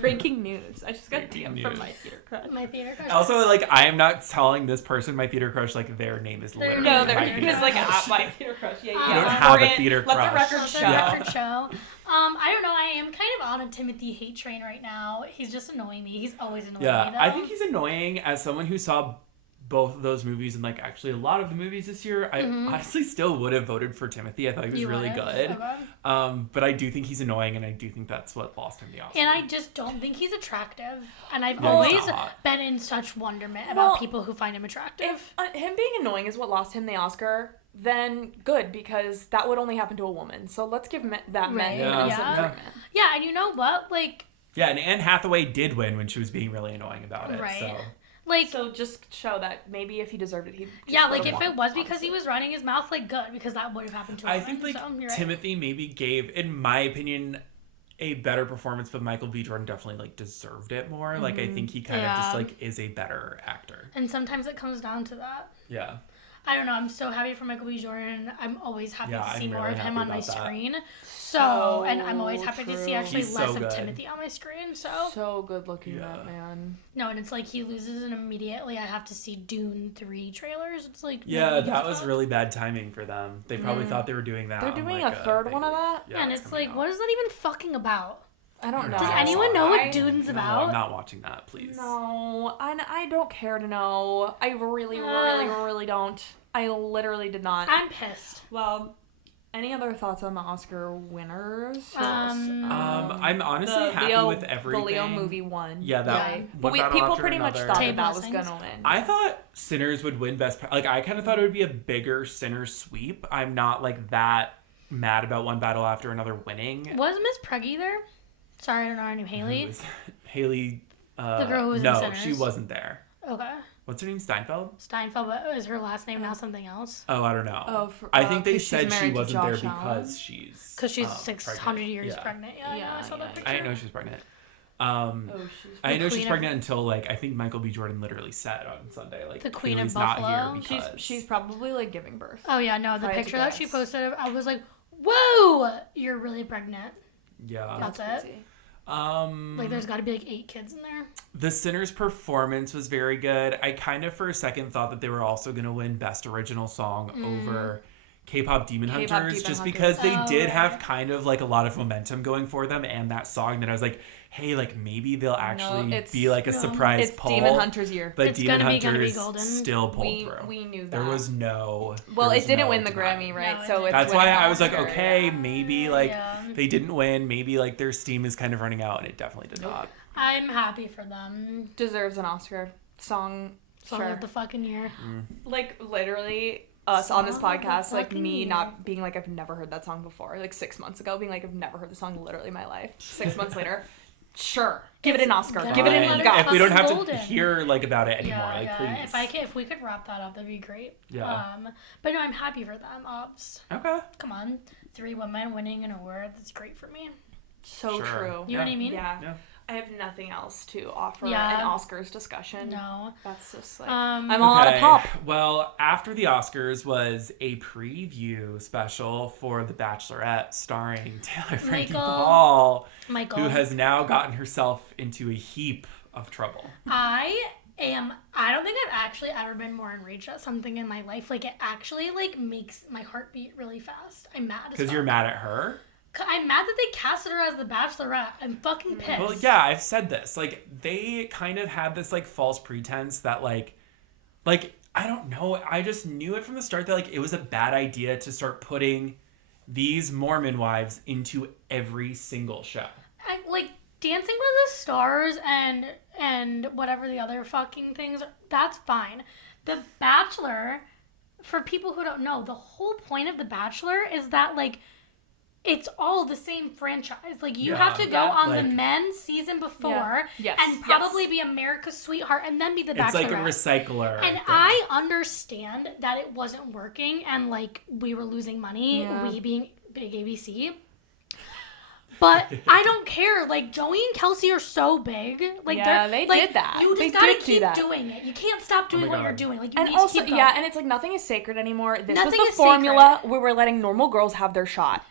Breaking news. I just got Breaking DM from news. my theater crush. My theater crush. Also, like, I am not telling this person my theater crush like their name is Their literally No, name their my name theater is like crush. at my theater crush. Yeah, You yeah. don't have a Orient- theater Let crush. the record Let the show. Yeah. record show. I don't know. I am kind of on a Timothy hate train right now. He's just annoying me. He's always annoying me. Yeah, Though. I think he's annoying as someone who saw both of those movies and like actually a lot of the movies this year. I honestly still would have voted for Timothy. I thought he was You really would've? good. Okay. But I do think he's annoying, and I do think that's what lost him the Oscar. And I just don't think he's attractive. And I've Yeah, always he's not. been in such wonderment Well, about people who find him attractive. If him being annoying is what lost him the Oscar, then good, because that would only happen to a woman. So let's give that Right. man Yeah. decent Yeah. treatment. Yeah, and you know what? Like, Yeah, and Anne Hathaway did win when she was being really annoying about it. Right. So like, So just show that maybe if he deserved it, he just yeah, like would've if won, it was because honestly. he was running his mouth, like, good, because that would have happened to a I woman. think like So, you're right. Timothy maybe gave, in my opinion, a better performance, but Michael B. Jordan definitely like deserved it more. Like I think he kind of just Yeah. like is a better actor. And sometimes it comes down to that. Yeah. I don't know. I'm so happy for Michael B. Jordan. I'm always happy to see I'm more really of him happy on my about that. screen. So, and I'm always So happy to see true. actually He's less so of good. Timothy on my screen. So good looking, Yeah. that man. No, and it's like he loses and immediately I have to see Dune 3 trailers. It's like, Yeah, nobody gives that a was fuck. really bad timing for them. They probably thought they were doing that. They're on, doing like, a third big one of league. that? Yeah, and it's it's coming like, out. what is that even fucking about? I don't know. Does No, anyone know what I- Dune's No, about? I'm not watching that, please. No, I don't care to know. I really don't. I literally did not. I'm pissed. Well, any other thoughts on the Oscar winners? I'm honestly the happy Leo, with everything. The Leo movie won. Yeah, that right? one But battle people after pretty much another. thought Tay that was Blessings. gonna win. I thought Sinners would win Best. Like, I kind of thought it would be a bigger Sinners sweep. I'm not like that mad about one battle after another winning. Was Miss Preggy there? Sorry, I don't know her name. Who Haley? was- Haley. The girl who was in no, Sinners. she wasn't there. Okay. What's her name? Steinfeld? Steinfeld, but is her last name now something else? Oh, I don't know. Oh, I think they 'cause she's said she married to wasn't there Josh Allen? because she's Because she's pregnant. 600 years Yeah. pregnant. Yeah, I know. I saw that Yeah. picture. I didn't know she was pregnant. Oh, she's I didn't know queen she's of- pregnant until like I think Michael B. Jordan literally said on Sunday like The queen of Haley's not Buffalo. here she's because she's probably like giving birth. Oh, yeah, no. The If I had to picture that she guess. posted, I was like, whoa, you're really pregnant. yeah. That's it. crazy. Like, there's got to be like 8 kids in there. The Sinners performance was very good. I kind of for a second thought that they were also going to win Best Original Song over K-pop Demon K-pop Hunters Demon just Hunters. because they Oh, did right. have kind of like a lot of momentum going for them and that song that I was like, hey, like maybe they'll actually it's- be like a no. surprise It's poll. Demon Hunter's year. But It's Demon gonna be Hunters golden. still pulled We through. knew that. There was no. Well, there it was didn't no win the denying. Grammy, right? No, it So didn't. it's That's winning why I was like, Oscar. okay, maybe like Yeah. they didn't win. Maybe like their steam is kind of running out, and it definitely did not. I'm happy for them. Deserves an Oscar. Song, Song sure. of the fucking year. Like literally us on this Song of the podcast, like fucking me year. not being like I've never heard that song before, like 6 months ago, being like I've never heard the song literally in my life. 6 months later, sure, give it an Oscar, It's give it an gonna Fine. let EGOT. If we don't have Golden. to hear like about it anymore, Yeah, like yeah. please. If we could wrap that up, that'd be great. Yeah. But no, I'm happy for them. Obs. Okay. Come on, 3 women winning an award. That's great for me. So Sure. true. You know what I mean? Yeah. Yeah. I have nothing else to offer Yeah. an Oscars discussion. No. That's just like Um, I'm all out of pop. Well, after the Oscars was a preview special for The Bachelorette starring Taylor Frankie Michael. Ball, Michael. who has now gotten herself into a heap of trouble. I don't think I've actually ever been more enraged at something in my life. Like, it actually, like, makes my heart beat really fast. I'm mad as Because fuck. you're mad at her? I'm mad that they casted her as the Bachelorette. I'm fucking pissed. Well, yeah, I've said this. Like, they kind of had this, like, false pretense that, like, I don't know. I just knew it from the start that, like, it was a bad idea to start putting these Mormon wives into every single show. Like, Dancing with the Stars and whatever the other fucking things are, that's fine. The Bachelor, for people who don't know, the whole point of The Bachelor is that, like, it's all the same franchise. Like, you have to go Yeah. on the Like- men's season before Yes. and probably be America's sweetheart and then be the It's Bachelorette. like a recycler. And thing. I understand that it wasn't working and, like, we were losing money, Yeah. we being big ABC. But I don't care. Like, Joey and Kelsey are so big. Like, Yeah, they're, they like, did that. You just They gotta did do keep that. doing it. You can't stop doing what God. you're doing. Like, you And need also, to keep yeah, going. and it's like nothing is sacred anymore. This Nothing was is the formula where we're letting normal girls have their shot.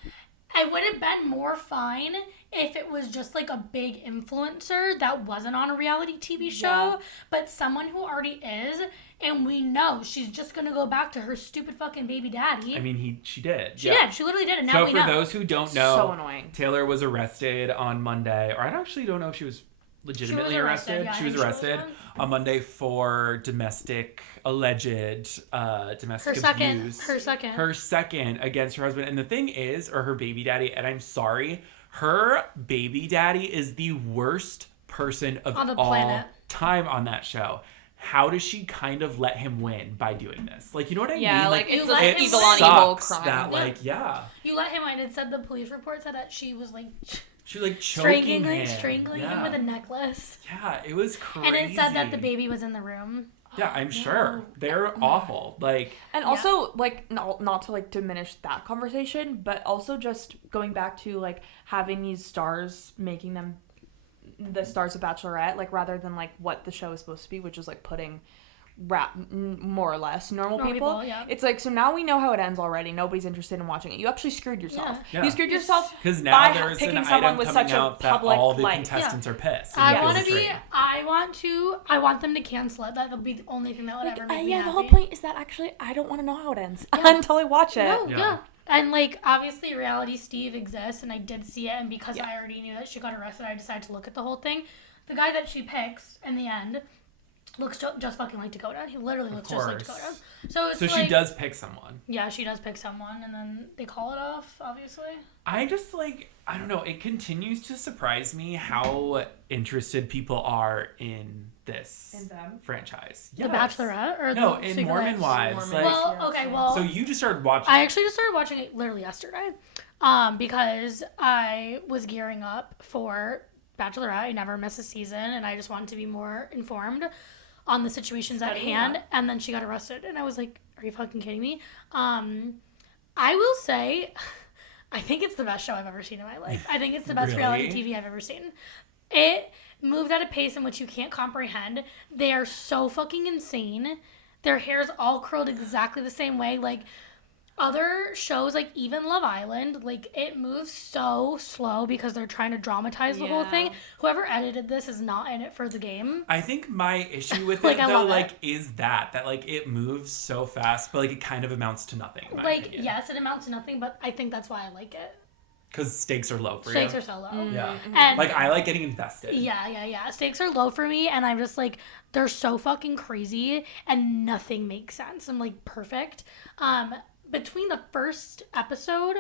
I would have been more fine if it was just like a big influencer that wasn't on a reality TV show, Yeah. but someone who already is, and we know she's just gonna go back to her stupid fucking baby daddy. I mean, she did. She did. She literally did, and now So we for know. those who don't know, So annoying. Taylor was arrested on Monday, or I actually don't know if she was legitimately arrested, yeah, I she was think she was arrested one. on Monday for alleged domestic abuse. Her second Against her husband. And the thing is, or her baby daddy, and I'm sorry, her baby daddy is the worst person of On the all planet. time on that show. How does she kind of let him win by doing this? Like, you know what I Yeah, mean? like You it's let an him evil win. on evil sucks crime. that, Yeah. like, yeah. You let him win. It said the police report said that she was like She was, like, choking him. strangling him with a necklace. Yeah, it was crazy. And it said that the baby was in the room. Yeah, I'm sure. They're awful. Like, And also, like, not to, like, diminish that conversation, but also just going back to, like, having these stars, making them the stars of Bachelorette, like, rather than, like, what the show is supposed to be, which is, like, putting more or less normal people. Yeah. It's like, so now we know how it ends already. Nobody's interested in watching it. You actually screwed yourself. Yeah. You screwed yourself because now by there's picking an someone item with coming such a out that public all the life. contestants are pissed. I want them to cancel it. That'll be the only thing that would ever make me happy. The whole point is that actually I don't want to know how it ends until I watch it. No, yeah. And, like, obviously Reality Steve exists, and I did see it, and because I already knew that she got arrested, I decided to look at the whole thing. The guy that she picks in the end looks just fucking like Dakota. He literally looks just like Dakota. So she does pick someone. Yeah, she does pick someone, and then they call it off, obviously. I just, like, I don't know. It continues to surprise me how interested people are in this franchise. Yes. The Bachelorette? Or no, the in Mormon Wives. Like, So you just started watching I actually just started watching it literally yesterday. Because I was gearing up for Bachelorette. I never miss a season, and I just wanted to be more informed on the situations at hand. And then she got arrested, and I was like, are you fucking kidding me? I will say, I think it's the best show I've ever seen in my life. I think it's the best reality TV I've ever seen. It moves at a pace in which you can't comprehend. They are so fucking insane. Their hair's all curled exactly the same way. Like, other shows, like even Love Island, like, it moves so slow because they're trying to dramatize the whole thing. Whoever edited this is not in it for the game. I think my issue with it, though, like, is that, like, it moves so fast, but, like, it kind of amounts to nothing, in my opinion. Yes, it amounts to nothing, but I think that's why I like it. Because stakes are low for you. Stakes are so low. Yeah. And like, I like getting invested. Yeah. Stakes are low for me, and I'm just like, they're so fucking crazy, and nothing makes sense. I'm like, perfect. Between the first episode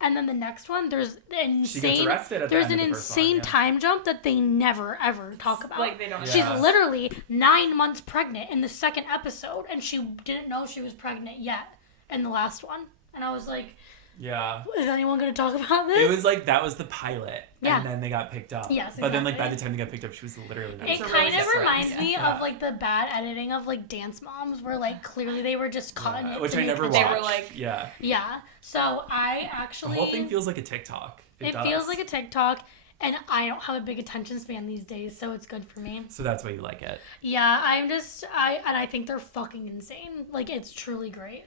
and then the next one, there's an she gets arrested at there's the an end of the first insane one, time jump that they never ever talk about. Like, they don't. She's literally 9 months pregnant in the second episode, and she didn't know she was pregnant yet in the last one. And I was like, yeah. Is anyone going to talk about this? It was like, that was the pilot. Yeah. And then they got picked up. Yes, exactly. But then, like, by the time they got picked up, she was literally not. It kind of reminds me of, like, the bad editing of, like, Dance Moms, where, like, clearly they were just cutting it. Which I never watched. They were like... Yeah. Yeah. So I actually... The whole thing feels like a TikTok. It feels like a TikTok, and I don't have a big attention span these days, so it's good for me. So that's why you like it. Yeah, I think they're fucking insane. Like, it's truly great.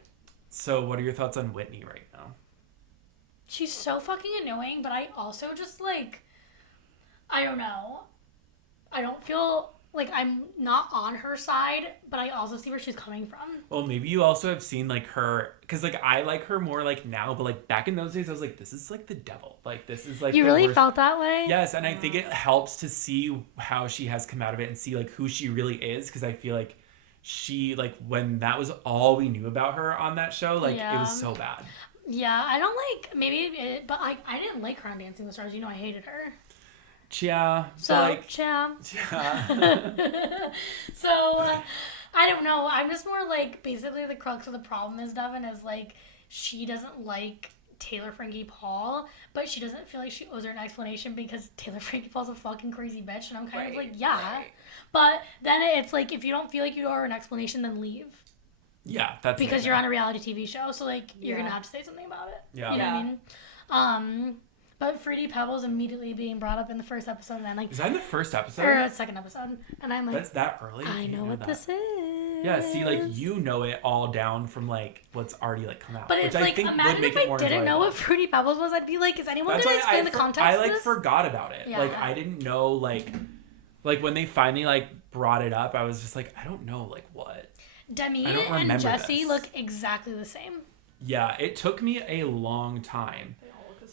So what are your thoughts on Whitney right now? She's so fucking annoying, but I also just, like, I don't know. I don't feel like I'm not on her side, but I also see where she's coming from. Well, maybe you also have seen, like, her, because, like, I like her more, like, now, but, like, back in those days, I was like, this is, like, the devil. Like, this is, like, you really worst. Felt that way? Yes, and I think it helps to see how she has come out of it and see, like, who she really is, because I feel like she, like, when that was all we knew about her on that show, like, it was so bad. Yeah, I don't like, but I didn't like her on Dancing with the Stars. You know, I hated her. Yeah. So, like, yeah. So, I don't know. I'm just more like, basically the crux of the problem is, Devin, is like, she doesn't like Taylor Frankie Paul, but she doesn't feel like she owes her an explanation because Taylor Frankie Paul's a fucking crazy bitch, and I'm kind of like, yeah. Right. But then it's like, if you don't feel like you owe her an explanation, then leave. Yeah, that's because you're on a reality TV show, so like you're gonna have to say something about it. Yeah, you know what I mean. But Fruity Pebbles immediately being brought up in the first episode, and I'm like, is that in the first episode or second episode? And I'm like, that's that early. I know what this is. Yeah, see, like you know it all down from like what's already like come out. But it's like, imagine if I didn't know what Fruity Pebbles was, I'd be like, is anyone gonna explain the context? I like forgot about it. Yeah. Like I didn't know like when they finally like brought it up, I was just like, I don't know like what. Demi and Jesse look exactly the same. Yeah, it took me a long time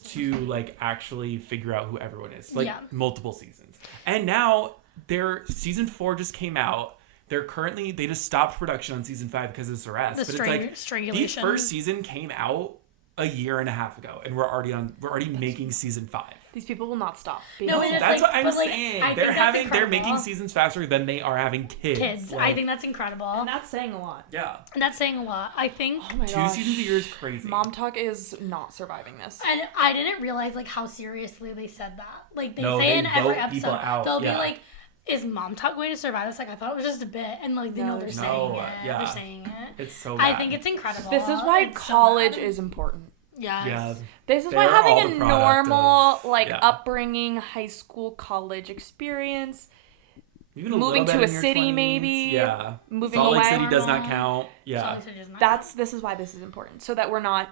to like actually figure out who everyone is. Like multiple seasons. And now their season 4 just came out. They just stopped production on season 5 because of this arrest. But it's like strangulation. The first season came out a year and a half ago, and we're already making season 5. These people will not stop. No, that's what I'm saying. They're making seasons faster than they are having kids. Like, I think that's incredible. And that's saying a lot. Yeah. And that's saying a lot. I think 2 seasons a year is crazy. Mom Talk is not surviving this. And I didn't realize like how seriously they said that. Like they say in every episode, they'll be like, is Mom Talk going to survive this? Like, I thought it was just a bit. And, like, they're saying it. Yeah. They're saying it. It's so bad. I think it's incredible. This is why college is important. Yes. Yeah. This is why having a normal, upbringing, high school, college experience Even a moving little to bit a in your city 20s. maybe. Yeah. Moving Salt Lake away. City does not count. Yeah. Salt Lake City does not This is why this is important. So that we're not,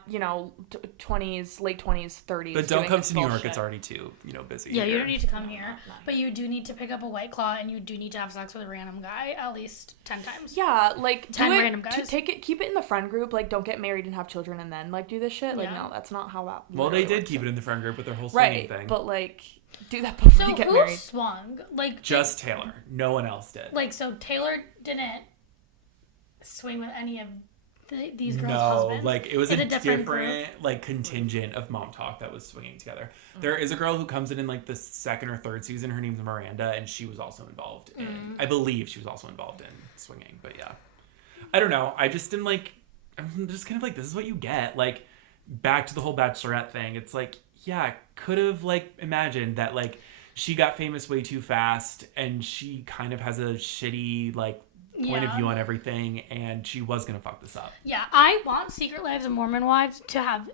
20s, late 20s, 30s. But don't doing come this to New York. bullshit. It's already too, busy. Yeah, you here. don't need to come here. not But you do need to pick up a White Claw, and you do need to have sex with a random guy at least 10 times. Yeah, like 10 do it, random guys. keep it in the friend group. Like, don't get married and have children and then do this shit. Like, Yeah. no, that's not how that. Well, they literally did keep it in the friend group with their whole right, swinging thing. but do that before So you get who married. swung? Just Taylor. No one else did. So Taylor didn't swing with any of these girls' No, husbands. it was It's a a different different contingent of Mom Talk that was swinging together. There is a girl who comes in the second or third season. Her name's Miranda, and she was also involved in. I believe she was also involved in swinging. But yeah, I don't know. I just didn't I'm just kind of this is what you get. Back to the whole Bachelorette thing. It's could have imagined that she got famous way too fast, and she kind of has a shitty point of view on everything, and she was gonna fuck this up. Yeah, I want Secret Lives of Mormon Wives to have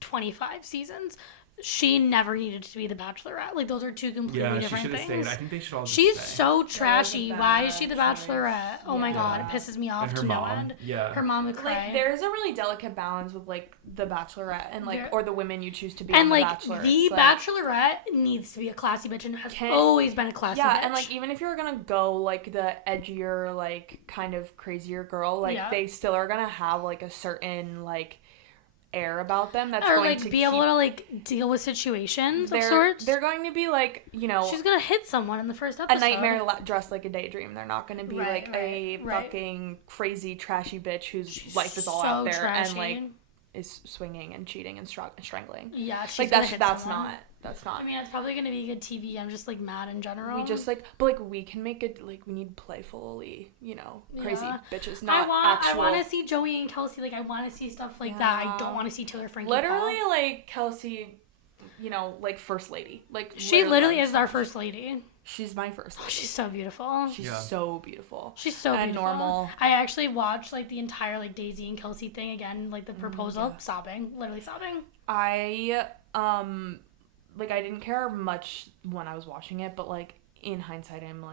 25 seasons. She never needed to be the Bachelorette. Those are two completely Yeah, she different should have things. stayed. I think they should all just She's stay. so trashy. bad Why is she the choice. Bachelorette? Oh my god, it Yeah. pisses me off And her to no mom. end. Yeah. Her mom would cry. There's a really delicate balance with the Bachelorette and There- or the women you choose to be and on the Bachelor. the It's, Bachelorette needs to be a classy bitch and has always been a classy yeah, bitch. and even if you're gonna go the edgier, kind of crazier girl, Yeah. they still are gonna have a certain air about them that's or going to be able to deal with situations of they're, sorts. They're going to be She's gonna hit someone in the first episode. a nightmare dressed like a daydream. They're not going to be a right. fucking crazy trashy bitch whose She's life is all so out there trashy. and is swinging and cheating and strangling. Yeah, she's gonna that's hit that's someone. not that's not. I mean, it's probably gonna be good TV. I'm just mad in general. We just but we can make it we need playfully, crazy Yeah. bitches. Not I want to see Joey and Kelsey. I want to see stuff that. I Yeah. don't want to see Taylor, Frankie. literally Paul. Kelsey, first lady. She literally is our first lady. She's my first lady. She's so beautiful. She's Yeah. so beautiful. She's so and beautiful. normal. I actually watched the entire Daisy and Kelsey thing again, the proposal, yeah. sobbing, literally sobbing. I I didn't care much when I was watching it, but in hindsight I'm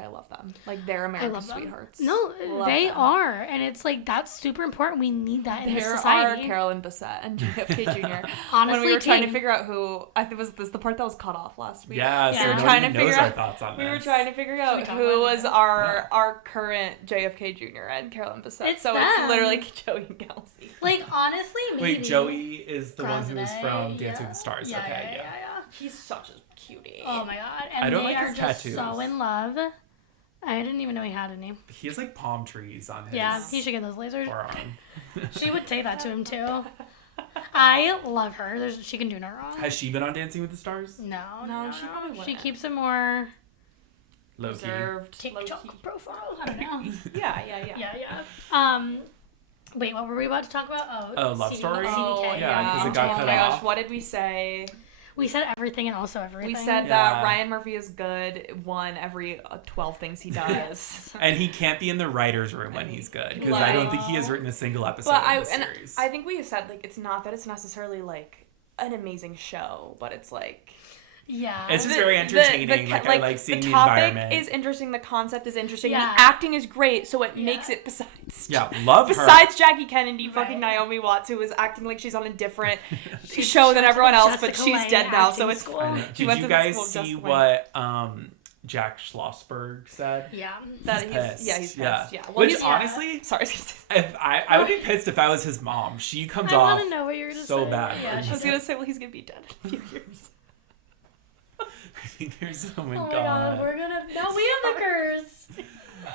I love them. They're I American love them. sweethearts. No, Love they them. are, and it's that's super important. We need that in this There are society. Carolyn, Bessette, and JFK Jr. Honestly, when we were trying to King. figure out who, I think was this the part that was cut off last week. Yeah, Yeah. so We were no trying one to knows figure our out- thoughts on We this. were trying to figure Should out we talk who about was it? our current JFK Jr. and Carolyn Bessette. It's so them. it's literally Joey and Kelsey. Honestly, maybe. Wait, Joey is the one who was President, from Dancing yeah. with the Stars. Yeah, okay, yeah. He's such a cutie. Oh my god, and I don't they like are his just tattoos. so in love. I didn't even know he had any. He has palm trees on his Yeah, he should get those lasers. forearm. She would say that to him too. I love her. She can do no wrong. Has she been on Dancing with the Stars? No, No, she probably She wouldn't. keeps it more Low key. Reserved, TikTok low-key. profile. I don't know. Yeah. Yeah. Wait, what were we about to talk about? Oh, love story? Oh, CDK. Yeah, 'cause it got oh cut my off. gosh, what did we say? We said everything and also everything. We said Yeah. that Ryan Murphy is good. One every 12 things he does. And he can't be in the writer's room when he's good, because I don't think he has written a single episode But of the series. I think we said it's not that it's necessarily an amazing show, but it's Yeah. It's just very entertaining. I like seeing the environment. The topic is interesting. The concept is interesting. Yeah. The acting is great, so it Yeah. makes it besides. Yeah, love her. Besides Jackie Kennedy, fucking Right. Naomi Watts, who is acting like she's on a different She's show than just everyone like else, but Jessica she's Lange dead now, so acting it's school. I know. She Did went you to the guys school of see Jessica what Jack Schlossberg said? Yeah. that He's he's pissed. yeah, he's pissed. Yeah. Yeah. Well, Which he's, honestly, sorry. if I would be pissed if I was his mom. She comes I off want to know what you're gonna so say. bad. Yeah, I was gonna say, well, he's gonna be dead in a few years. I think there's oh my Oh my god. god, we're gonna. No, we have the curse.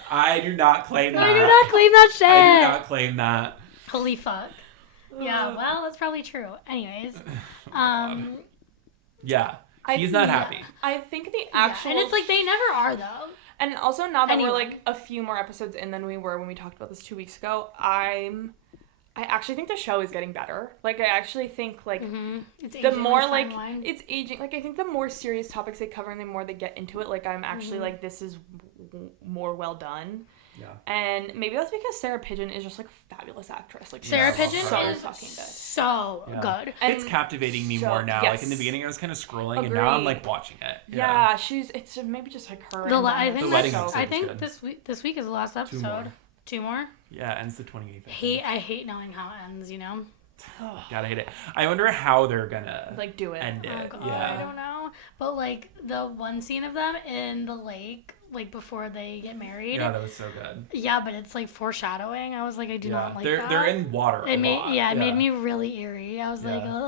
I do not claim that. I do not claim that shit. I do not claim that. Holy fuck. Yeah, well, that's probably true. Anyways, Yeah. He's not happy. I think the yeah, actual and it's they never are though. And also now that Anyone. we're a few more episodes in than we were when we talked about this 2 weeks ago, I actually think the show is getting better. I actually think It's the aging more fine wine. it's aging. I think the more serious topics they cover and the more they get into it, I'm actually this is more well done. Yeah. And maybe that's because Sarah Pigeon is just like a fabulous actress. Like Sarah Yeah, Pigeon so is fucking good. so Yeah. good. It's And captivating me so- more now. yes. Like in the beginning, I was kind of scrolling, and now I'm like Agreed. watching it. Yeah, it's maybe just like her. The and I then think The wedding that's, episode I is think good. this week is the last episode. more. Two more. Yeah, it ends the 28th. I hate knowing how it ends. You know. Gotta hate it. I wonder how they're gonna like do it. end it. Oh god, Yeah. I don't know. But like the one scene of them in the lake, like before they get married. Yeah, that was so good. Yeah, but it's like foreshadowing. I was like, I do not like they're that. they're in water. It a made lot. it made me really eerie. I was like, Yeah.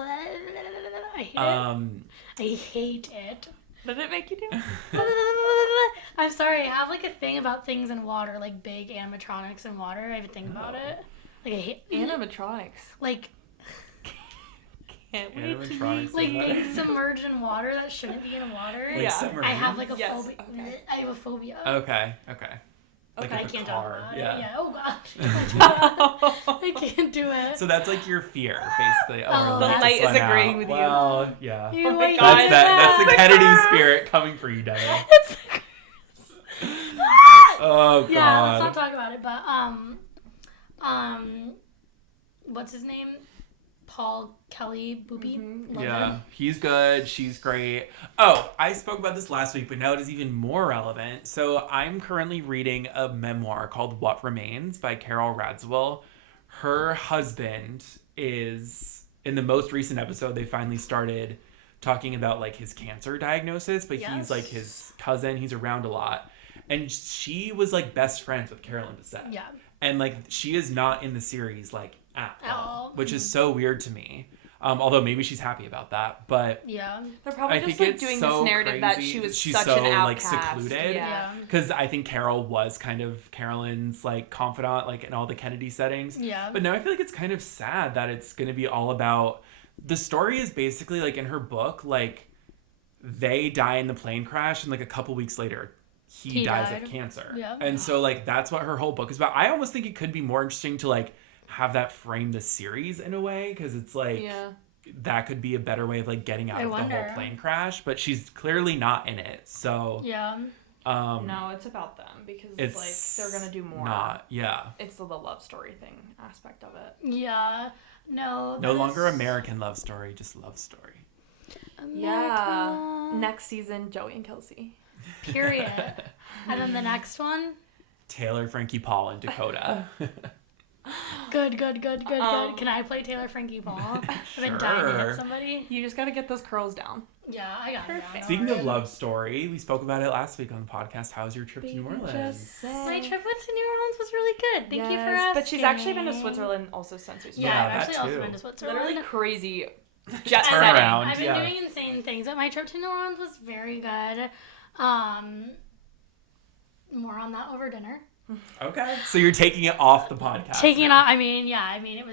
I hate it. I hate it. Did it make you do? I'm sorry. I have like a thing about things in water, like big animatronics in water. I have a thing about it. Like I hate Animatronics. like Can't wait to Animatronics. like in water. things submerged in water that shouldn't be in water. Like Yeah. submarine? I have like a Yes, phobia. okay. I have a phobia. Okay. Like I with a can't car. talk about Yeah. it. Yeah. Oh gosh. I can't do it. So that's like your fear, basically. Oh, or The like, light just is let agreeing out. with you. Well, yeah. You Oh my like God. That's the that. Kennedy spirit coming for you, Devin. It's Oh god. yeah, let's not talk about it. But what's his name? Paul Kelly Boopy. Love Yeah, him. he's good. She's great. Oh, I spoke about this last week, but now it is even more relevant. So I'm currently reading a memoir called What Remains by Carol Radziwill. Her husband is, in the most recent episode, they finally started talking about like his cancer diagnosis, but he's Yes. like his cousin. He's around a lot. And she was like best friends with Carolyn Bessette. Yeah. And like she is not in the series like at all, all. which is so weird to me. Although maybe she's happy about that, but Yeah. They're probably I just think like it's doing so this narrative that crazy she was she's such so, an like, outcast. secluded. Yeah. because I think Carol was kind of Carolyn's like confidant, like in all the Kennedy settings. Yeah. But now I feel like it's kind of sad that it's going to be all about. The story is basically like in her book, like they die in the plane crash, and like a couple weeks later, he dies died. of cancer. Yeah. And so like that's what her whole book is about. I almost think it could be more interesting to like have that frame the series in a way, because it's like Yeah. that could be a better way of like getting out I of the wonder. whole plane crash. But she's clearly not in it, so Yeah. No, it's about them because it's like they're gonna do more. Not, yeah. It's the love story thing aspect of it. Yeah. No. No longer that's- American love story, just love story. Yeah. America. Next season, Joey and Kelsey. Period. And then the next one. Taylor, Frankie, Paul, and Dakota. Good. Can I play Taylor Frankie Paul? I've been dying to Sure. hit somebody. You just gotta get those curls down. Yeah, I got it. Perfect. Speaking of love story, we spoke about it last week on the podcast. How was your trip to New Orleans? My trip to New Orleans was really good. Thank you for Yes, asking. But she's actually been to Switzerland also since we spoke. Yeah, Yeah, I've that actually also too. been to Switzerland. Literally crazy jet Turn setting. around. I've been yeah. doing insane things, but my trip to New Orleans was very good. More on that over dinner. Okay. So you're taking it off the podcast. Taking it off, it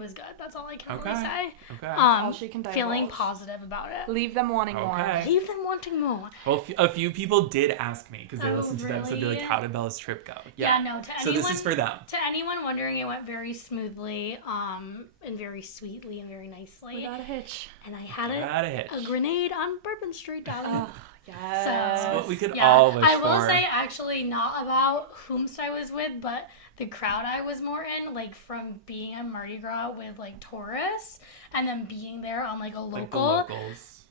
was good. That's all I can really Okay. say. Okay. all she can Feeling divulge. positive about it. Leave them wanting more. Okay. Leave them wanting more. Well, a few people did ask me because they Oh, listened to the episode. They're like, really? "How did Bella's trip go?" Yeah, no, to So anyone, this is for them. To anyone wondering, it went very smoothly, and very sweetly and very nicely. Without a hitch. And I had Got a hitch. a grenade on Bourbon Street, darling. Yes. So- What we could Yeah, all wish I will for. say actually not about whomst I was with, but the crowd I was more in, like from being at Mardi Gras with like tourists and then being there on like a Like the local. locals.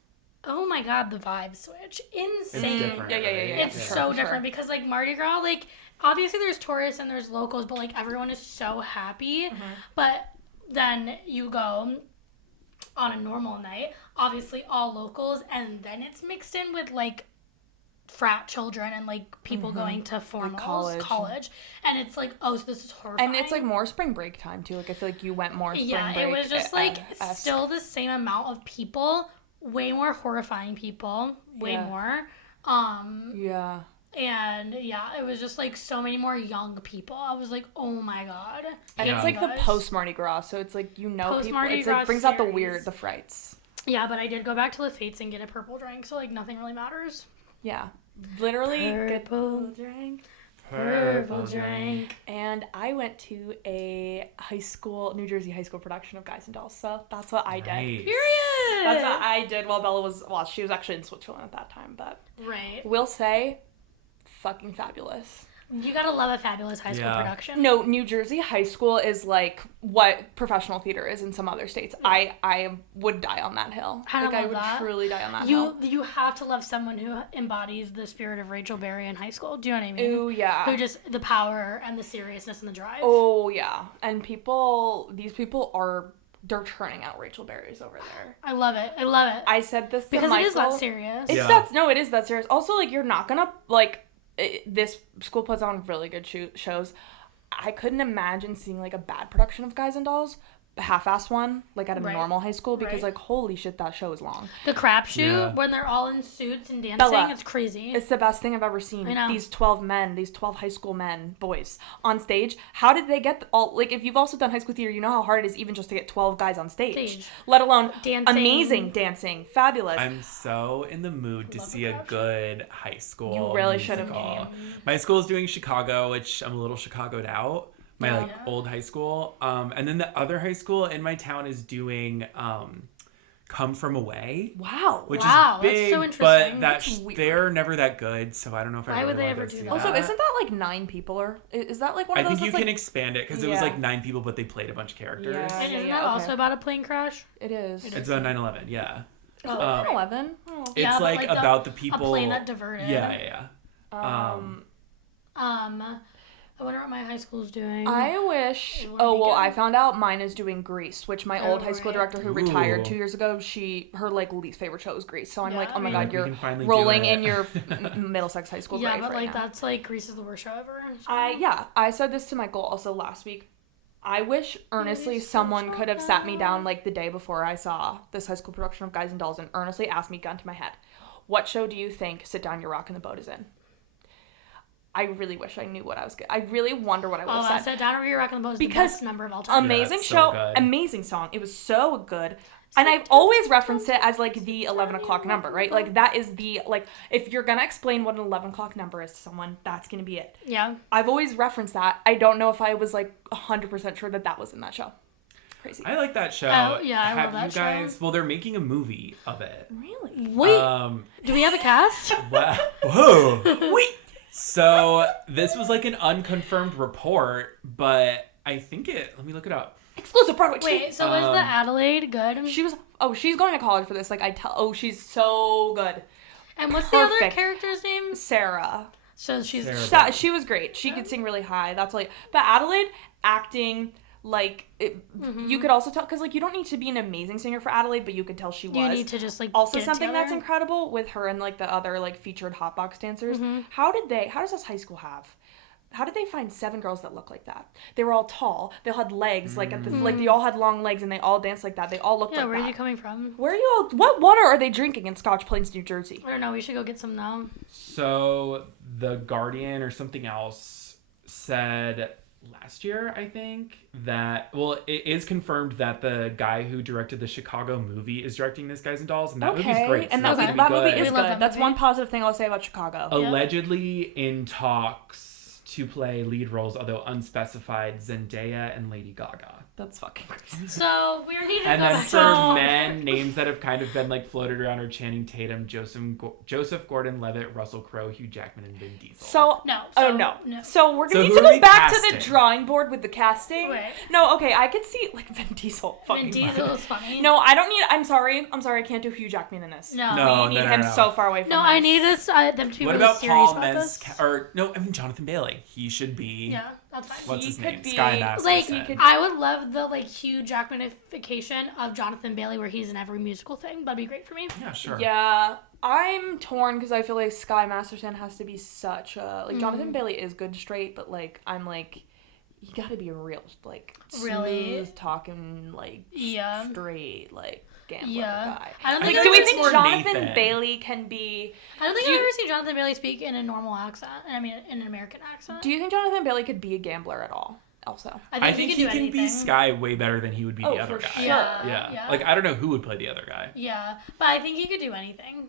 Oh my god, the vibe switch. It's Insane. different. Yeah. right? It's for so sure. different because like Mardi Gras, like obviously there's tourists and there's locals, but like everyone is so happy. Mm-hmm. But then you go on a normal night, obviously all locals, and then it's mixed in with like frat children and like people going to formals, college. and it's like, oh, so this is horrifying. And it's like more spring break time too. Like I feel like you went more spring yeah, break. it was just like esque. still the same amount of people, way more horrifying people, way Yeah. more. Yeah. And yeah, it was just like so many more young people. I was like, oh my god. And Yeah. it's like the Guys. post Mardi Gras, so it's like people. Post-Mardi It's Gras like brings out the series. weird, the frights. Yeah, but I did go back to Lafaite's and get a purple drink, so like nothing really matters. Yeah, literally get Purple. drink. Purple drink. And I went to a New Jersey high school production of Guys and Dolls. So that's what I did. Nice. Period. That's what I did while Bella was. Well, she was actually in Switzerland at that time, but Right. will say, fucking fabulous. You gotta love a fabulous high school production. No, New Jersey high school is like what professional theater is in some other states. Yeah. I would die on that hill. I would truly die on that hill. You have to love someone who embodies the spirit of Rachel Berry in high school. Do you know what I mean? Ooh, yeah. Who just, the power and the seriousness and the drive. Oh, yeah. And these people are... They're churning out Rachel Berry's over there. I love it. I said this to Michael. Because it is that serious. It is that serious. Also, like, you're not gonna, like... this school puts on really good shows. I couldn't imagine seeing like a bad production of Guys and Dolls, a half-assed one, like at a normal high school, because like holy shit, that show is long. The crapshoot when they're all in suits and dancing, it's crazy. It's the best thing I've ever seen. I know. These 12 high school boys on stage. How did they get all, like, if you've also done high school theater, you know how hard it is even just to get 12 guys on stage. Let alone dancing. Amazing dancing, fabulous. I'm so in the mood to see a good high school. You really should have came. My school is doing Chicago, which I'm a little Chicago'd out. My old high school. And then the other high school in my town is doing Come From Away. Wow. Which is big, that's so interesting. but they're never that good, so I don't know if I really want to see that. Also, isn't that like 9 people? Or is that like one of those? I think you can expand it, because it was like 9 people, but they played a bunch of characters. Yeah, and isn't that also about a plane crash? It is. It's about 9/11, yeah. Is it 9/11? Oh. It's like about the people... A plane that diverted. Yeah. I wonder what my high school's doing. I wish... I found out mine is doing Grease, which my old high school director who retired 2 years ago, her like least favorite show is Grease. So I'm like, oh my god, you're rolling in your Middlesex high school grave right now. Yeah, but like that's like Grease is the worst show ever. So. I said this to Michael also last week. I wish earnestly someone could have sat me down like the day before I saw this high school production of Guys and Dolls and earnestly asked me, gun to my head, what show do you think Sit Down, You're Rockin' the Boat is in? I really wish I knew what I was getting. I really wonder what I would have said. Sit Down, You're Rockin' the Boat is the best number of all time. Amazing show, amazing song. It was so good. And I've always referenced it as, like, the 11 o'clock number, right? Like, that is the, like, if you're gonna explain what an 11 o'clock number is to someone, that's gonna be it. Yeah. I've always referenced that. I don't know if I was, like, 100% sure that was in that show. Crazy. I like that show. Yeah, I love that show. Have you guys... Well, they're making a movie of it. Really? Wait. Do we have a cast? Whoa. Wait. So, this was, like, an unconfirmed report, but I think let me look it up. Exclusive Broadway. Wait, so was the Adelaide good? She's going to college for this. Like, she's so good. And what's the other character's name? Sarah. So she was great. She could sing really high. That's like, but Adelaide acting, like, you could also tell, because, like, you don't need to be an amazing singer for Adelaide, but you could tell she was. You need to just, like, also something that's incredible with her and, like, the other, like, featured hotbox dancers. How does this high school how did they find 7 girls that look like that? They were all tall. They all had legs, like, like, they all had long legs, and they all danced like that. They all looked like that. Yeah, where are you coming from? Where are you all, what water are they drinking in Scotch Plains, New Jersey? I don't know. We should go get some now. So, The Guardian or something else said... last year, I think, that, well, it is confirmed that the guy who directed the Chicago movie is directing this Guys and Dolls, and that movie's great. And that movie is good. That's one positive thing I'll say about Chicago. Allegedly in talks to play lead roles, although unspecified, Zendaya and Lady Gaga. That's fucking crazy. So we need to and go then back for men, names that have kind of been like floated around are Channing Tatum, Joseph Gordon-Levitt, Russell Crowe, Hugh Jackman, and Vin Diesel. So no. So we're gonna need to go back to the drawing board with the casting. Wait. No, okay, I could see like Vin Diesel. Vin Diesel is funny. No, I don't need. I'm sorry, I can't do Hugh Jackman in this. No, we need him so far away from. No, this. I need them to be what really about serious Paul about this. Jonathan Bailey. He should be. Yeah, that's fine. What's his name? Be, Sky Master. Like, I would love the like Hugh Jackmanification of Jonathan Bailey, where he's in every musical thing. That'd be great for me. Yeah, sure. Yeah, I'm torn because I feel like Sky Masterson has to be such a Jonathan Bailey is good straight, but like I'm like you got to be a real like smooth talking like straight like gambler guy. I don't think do we think Jonathan Bailey can be? I don't think I've ever seen Jonathan Bailey speak in a normal accent. I mean, in an American accent. Do you think Jonathan Bailey could be a gambler at all? Also, I think he can be Sky way better than he would be the other guy. Sure. Yeah. Like I don't know who would play the other guy. Yeah, but I think he could do anything.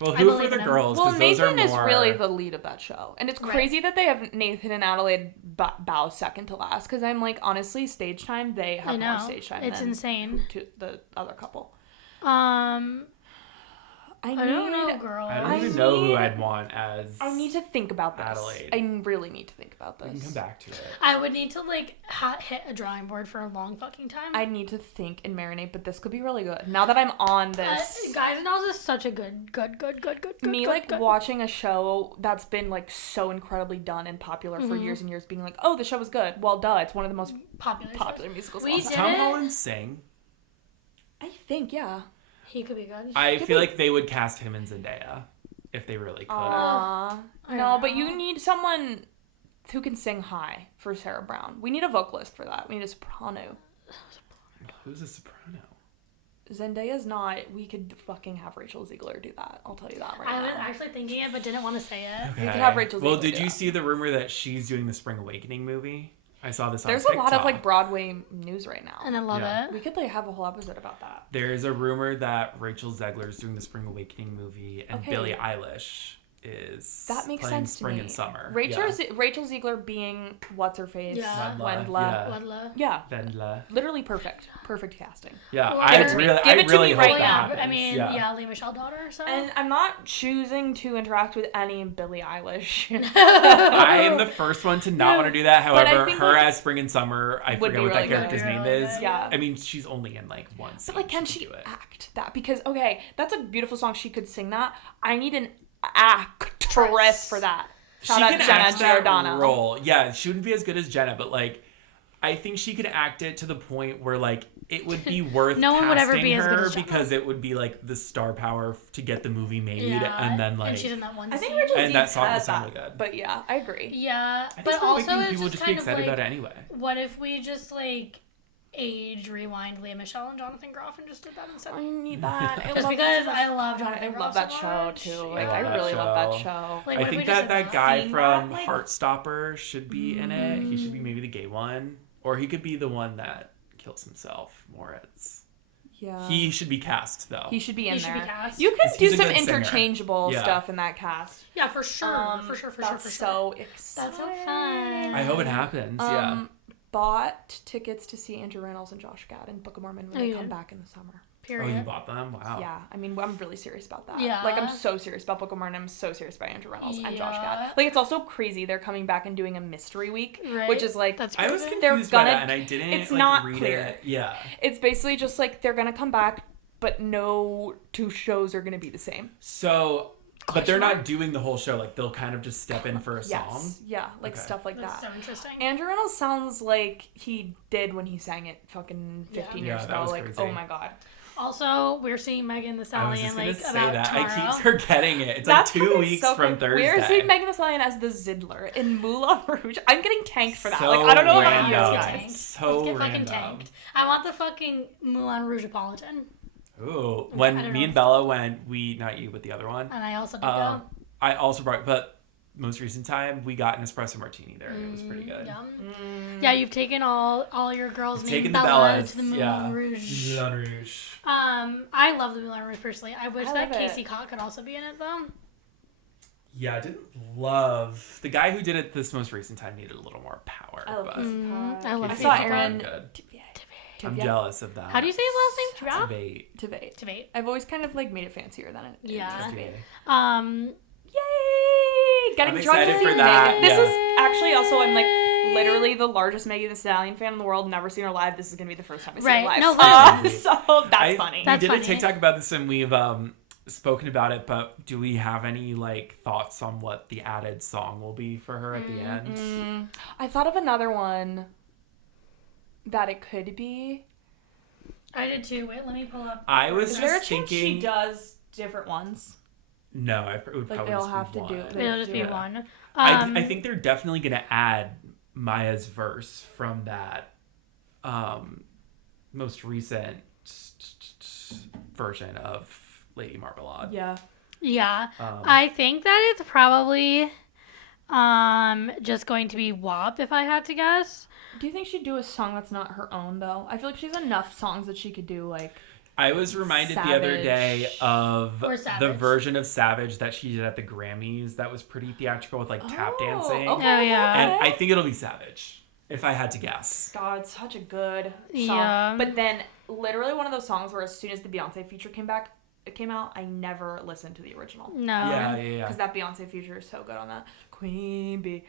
Well, who for the girls? Well, Nathan those is really the lead of that show, and it's crazy that they have Nathan and Adelaide bow second to last. Because I'm like, honestly, stage time they have more stage time. It's insane. To the other couple. I I don't know, girl. I don't even know who I'd want as. I need to think about this. Adelaide. I really need to think about this. We can come back to it. I would need to like hit a drawing board for a long fucking time. I need to think and marinate, but this could be really good. Now that I'm on this, Guys and Dolls is such a good. Me good, like good. watching a show that's been like so incredibly done and popular for years and years, being like, oh, the show was good. Well, duh, it's one of the most popular musicals. We of all did time. Tom it. Holland sing? I think, yeah. He could be good. I feel like they would cast him and Zendaya if they really could. No, know. but you need someone who can sing high for Sarah Brown. We need a vocalist for that. We need a soprano. Who's a soprano? Zendaya's not. We could fucking have Rachel Ziegler do that. I'll tell you that right I was now. actually thinking it, but didn't want to say it. Okay. We could have Rachel Well, Ziegler did do you that. see the rumor that she's doing the Spring Awakening movie? I saw this on There's TikTok. a lot of like Broadway news right now. And I love Yeah. it. We could like have a whole episode about that. There's a rumor that Rachel Zegler's doing the Spring Awakening movie, and Okay. Billie Eilish is That makes playing sense to Spring me. and Summer. Rachel Ziegler being what's her face? Yeah. Wendla, Ludla. Yeah. Wendla. Literally perfect. Perfect casting. Yeah, Well, I give it to me. really, Give I it to really me hope right that now. happens. I mean, yeah. yeah, Lea Michele daughter. So And I'm not choosing to interact with any Billie Eilish. I am the first one to not want to do that. But I However, think, her like, as Spring and Summer, I would forget be what that really good. character's Would be name really is. good. Yeah. I mean, she's only in like one scene. But like, can she she do it? act that? Because okay, that's a beautiful song. She could sing that. I need an actress for that. Shout She out can Jenna act that Giordano. role. Yeah, she wouldn't be as good as Jenna, but like, I think she could act it to the point where like it would be worth No one would ever casting be as good her as Jenna. because it would be like the star power to get the movie made, yeah, and then like and she's in that one I think scene. Rachel And that Zegler song would has sound that. really good. But yeah, I agree. Yeah, I think but Spring also Awakening it's people would just just be kind of excited like, about it anyway. what if we just like age rewind Lea Michele and Jonathan Groff and just did that instead? I need that. I Just love because that I love so much. Jonathan I Groff love that so show much. too. Yeah. Like I I love really that love that show. show. Like, I what if we think just that did that guy Seeing from that, like- Heartstopper should be in it. He should be maybe the gay one, or he could be the one that kills himself. Moritz. Yeah. He should be cast though. He should be in He should there. be cast. You could 'Cause do he's a some good singer. interchangeable Yeah. stuff in that cast. Yeah, for sure, for sure. That's so exciting. That's so fun. I hope it happens. Yeah. Bought tickets to see Andrew Reynolds and Josh Gad in Book of Mormon when Oh, they yeah. come back in the summer. Oh, you Period. bought them? Wow. Yeah, I mean, I'm really serious about that. Yeah. Like, I'm so serious about Book of Mormon. I'm so serious about Andrew Reynolds and Josh Yeah. Gad. Like, it's also crazy. They're coming back and doing a mystery week, Right. which is like, That's I was crazy. confused by gonna- that, and I didn't. it's like, not read clear. It. Yeah. it's basically just like they're gonna come back, but no two shows are gonna be the same. So, but they're not doing the whole show. Like they'll kind of just step in for a song. Yes, yeah, like Okay. stuff like That's that. so interesting. Andrew Reynolds sounds like he did when he sang it fucking 15 Yeah. years Yeah, that ago. was Like, crazy. oh my god. Also, we're seeing Megan Thee I was Stallion just gonna like say about that. tomorrow. I keep forgetting it. It's That's like 2 fucking weeks so from good. Thursday. We're seeing Megan Thee Stallion as the Ziddler in Moulin Rouge. I'm getting tanked for that. So Like, I don't know about random. you Let's guys. get So Let's get fucking random. tanked. I want the fucking Moulin Rougeapolitan. Ooh. I When don't me know. and Bella went, not you, but the other one. And I also did Um, I also brought, but most recent time we got an espresso martini there, and it was pretty good. Yum. Yeah, you've taken all your girls You've named taken the Bella Bellas, to the Moulin yeah. Rouge. Moulin Rouge. I love the Moulin Rouge personally. I wish I that love it. Casey Cott could also be in it though. Yeah, I didn't love the guy who did it this most recent time. Needed a little more power. I love but Casey Mm, Cott. I love I Casey saw Cott. Aaron Good. Tveit. I'm jealous of that. How do you say his last name? Tveit. Tveit. Tveit. I've always kind of like made it fancier than it. Yeah. Tveit. Yay! Getting I'm drunk excited to see for that, Megan. This yeah. is actually also I'm like literally the largest Megan Thee Stallion fan in the world. Never seen her live. This is gonna be the first time I see her Right. live. No, literally. So that's funny. That's we did funny. a TikTok about this and we've spoken about it, but do we have any like thoughts on what the added song will be for her at the end? I thought of another one that it could be. I did too. Wait, let me pull up. I was Is there a just chance thinking. she does different ones? No, it would Like, probably they'll just have be to do one. it. It'll just be Yeah. one. I think they're definitely gonna add Maya's verse from that most recent version of Lady Marmalade. Yeah. Yeah. Um, I think that it's probably just going to be WAP if I had to guess. Do you think she'd do a song that's not her own though? I feel like she has enough songs that she could do like. I was reminded the other day Savage. of Or the Savage. version of Savage that she did at the Grammys that was pretty theatrical with like tap dancing. Okay, Oh, yeah. And I think it'll be Savage, if I had to guess. God, such a good song. Yeah. But then, literally one of those songs where as soon as the Beyonce feature came back, came out, I never listened to the original. No. Yeah. Because that Beyonce feature is so good on that. Queen Bee.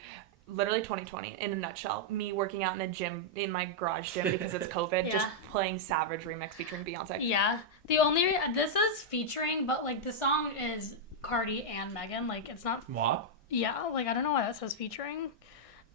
Literally 2020 in a nutshell. Me working out in a gym, in my garage gym because it's COVID, just playing Savage remix featuring Beyonce. Yeah. This is featuring, but like the song is Cardi and Megan. Like it's not. WAP? Yeah. Like I don't know why that says featuring,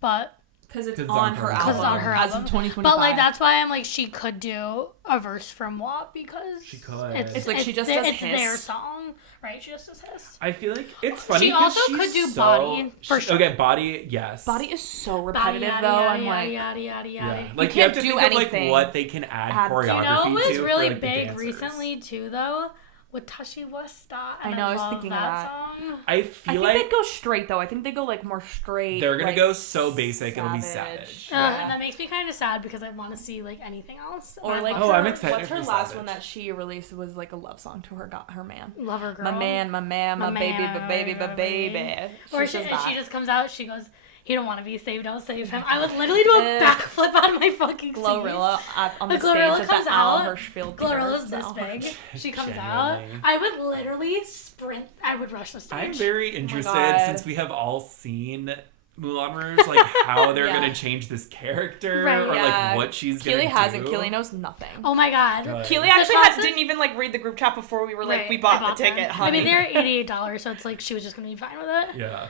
but. Because it's on her album. As of 2025. But like that's why I'm like she could do a verse from WAP because she could. It's like she just does it's Hiss. their song, right? She just does Hiss. I feel like it's funny. She also she's could do so, Body for sure. Okay, Body, yes. Body is so repetitive Body, though. yada, I'm yada, like, yada, yada, yada. Like you have to do think anything. of like what they can add choreography You know, it was to really for, like, the big dancers. recently too, though, with Tashi Wasta. I know, I was love thinking of that that. song. I feel I think like they go straight though. I think they go like more straight. they're gonna like, go so basic, it'll be savage. And that makes me kind of sad because I want to see like anything else. Or I like, love I'm her. excited what's her for last Savage. one that she released was like a love song to her man. Love her girl. My man, my baby, my baby, my baby. Or She she says that. just comes out. She goes, "He don't want to be saved. Don't save him." I would literally do a backflip out of my fucking seat. Glorilla on the Glorilla stage at comes the Al out. Hirschfield Glorilla's Theater, this so. big. She comes out. Genuinely. I would literally sprint. I would rush the stage. I'm very interested God. since we have all seen Moulin Rouge, like how they're Yeah. gonna change this character Right, or yeah. like what she's Keely gonna hasn't. do. Keely knows nothing. Oh my god. Good. Keely The actually costume- didn't even like read the group chat before we were like, Right, we bought I the ticket, them. honey. I mean, they're $88, so it's like she was just gonna be fine with it. Yeah.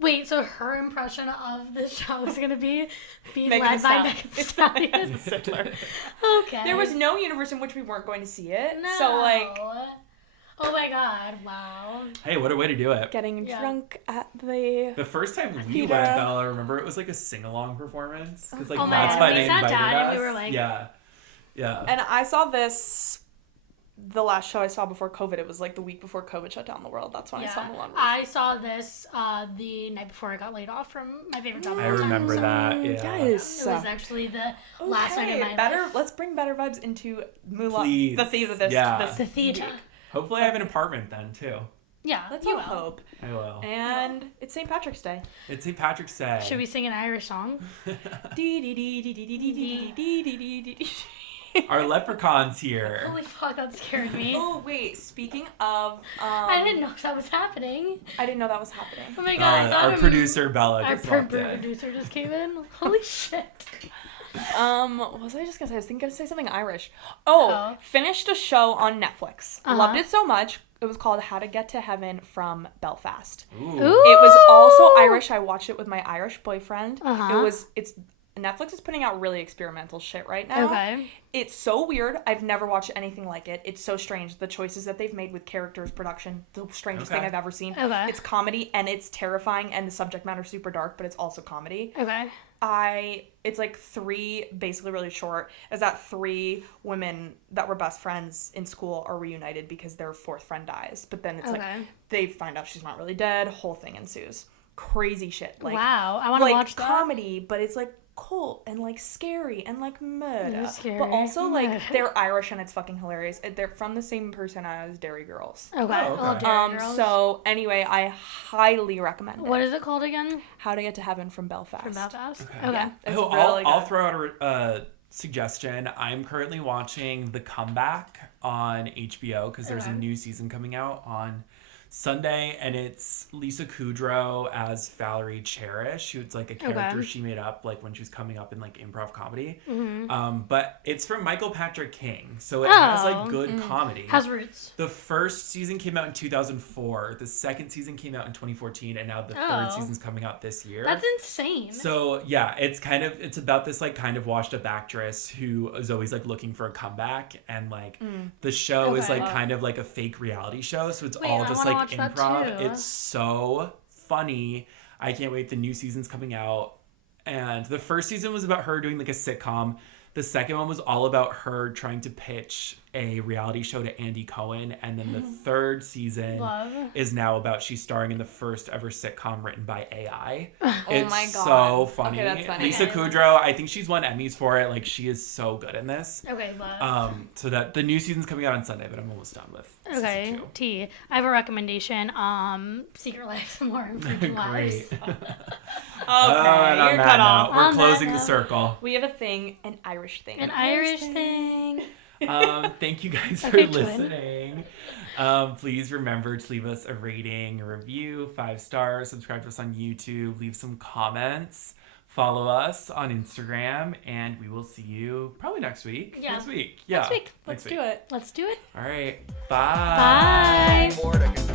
Wait, so her impression of this show is gonna be being Megan led Thee by Stallion. Megan Thee Stallion. Similar. Okay. There was no universe in which we weren't going to see it. no. So like Oh my god! Wow. Hey, what a way to do it. getting Yeah. drunk at the The first time we Theater. went, Bella, remember it was like a sing-along performance? Because like Oh my that's God, why we they sat invited down us. and we were like- yeah. Yeah. and I saw this the last show I saw before COVID. It was like the week before COVID shut down the world. That's when I saw Moulin Rouge. I saw this the night before I got laid off from my favorite job. I of all time, remember so that. Yeah. Yes. It was actually the last night of my better. life. Let's bring better vibes into Mulan. Please. The theater this. Yeah. this The theater. week. Hopefully I have an apartment then too. Yeah, Let's you all will. hope. I will. And it's St. Patrick's Day. It's St. Patrick's Day. Should we sing an Irish song? Our leprechaun's here. Holy fuck, that scared me. Oh wait, speaking of, I didn't know that was happening. I didn't know that was happening. Oh my god, I thought our producer Bella our just walked in. producer just came in. Holy shit. What was I just gonna say? I was gonna say something Irish. Oh, finished a show on Netflix. Uh-huh. Loved it so much. It was called How to Get to Heaven from Belfast. Ooh. Ooh. It was also Irish. I watched it with my Irish boyfriend. Uh-huh. It's Netflix is putting out really experimental shit right now. Okay. It's so weird. I've never watched anything like it. It's so strange. The choices that they've made with characters, production, the strangest Okay. thing I've ever seen. Okay. It's comedy and it's terrifying and the subject matter super dark, but it's also comedy. Okay. It's like three, basically really short, is that three women that were best friends in school are reunited because their fourth friend dies. But then it's like, Okay. they find out she's not really dead, whole thing ensues. Crazy shit. Like, Wow, I want to like watch that. comedy, but it's like cult and like scary and like murder. Scary. But also like Murder. they're Irish and it's fucking hilarious. They're from the same person as Dairy Girls. Okay. Oh, I love okay. Dairy Girls. So anyway, I highly recommend it. What is it called again? How to Get to Heaven from Belfast. From Belfast? Okay. Okay. Yeah. It's Oh, really I'll good. throw out a suggestion. I'm currently watching The Comeback on HBO because there's a Okay. new season coming out on Sunday, and it's Lisa Kudrow as Valerie Cherish, who's like a character Okay. she made up like when she was coming up in like improv comedy. Mm-hmm. But it's from Michael Patrick King, so it has Oh. like good comedy. Has roots. The first season came out in 2004. The second season came out in 2014, and now the Oh. third season's coming out this year. That's insane. So yeah, it's about this like kind of washed up actress who is always like looking for a comeback, and like the show is Okay. like kind of like a fake reality show, so it's Wait, all I just wanna like watch that improv. too. It's so funny. I can't wait. The new season's coming out, and the first season was about her doing like a sitcom. The second one was all about her trying to pitch a reality show to Andy Cohen, and then the third season Love. is now about she's starring in the first ever sitcom written by AI. Oh It's my God. so funny. Okay, that's funny. Lisa Okay. Kudrow, I think she's won Emmys for it. Like, she is so good in this. Okay, love. So that the new season's coming out on Sunday, but I'm almost done with Okay, season 2. T. I have a recommendation. Secret Life, more freaking lives. Great. Okay, And on you're that cut note, off. we're On that closing the note. circle. We have a thing, an Irish thing. An Irish thing. Thank you guys for Okay, twin. listening. Please remember to leave us a rating, a review, 5 stars, subscribe to us on YouTube, leave some comments, follow us on Instagram, and we will see you probably next week. Yeah. Next week. Yeah. Next week. Let's do it. Let's do it. All right. Bye. Bye.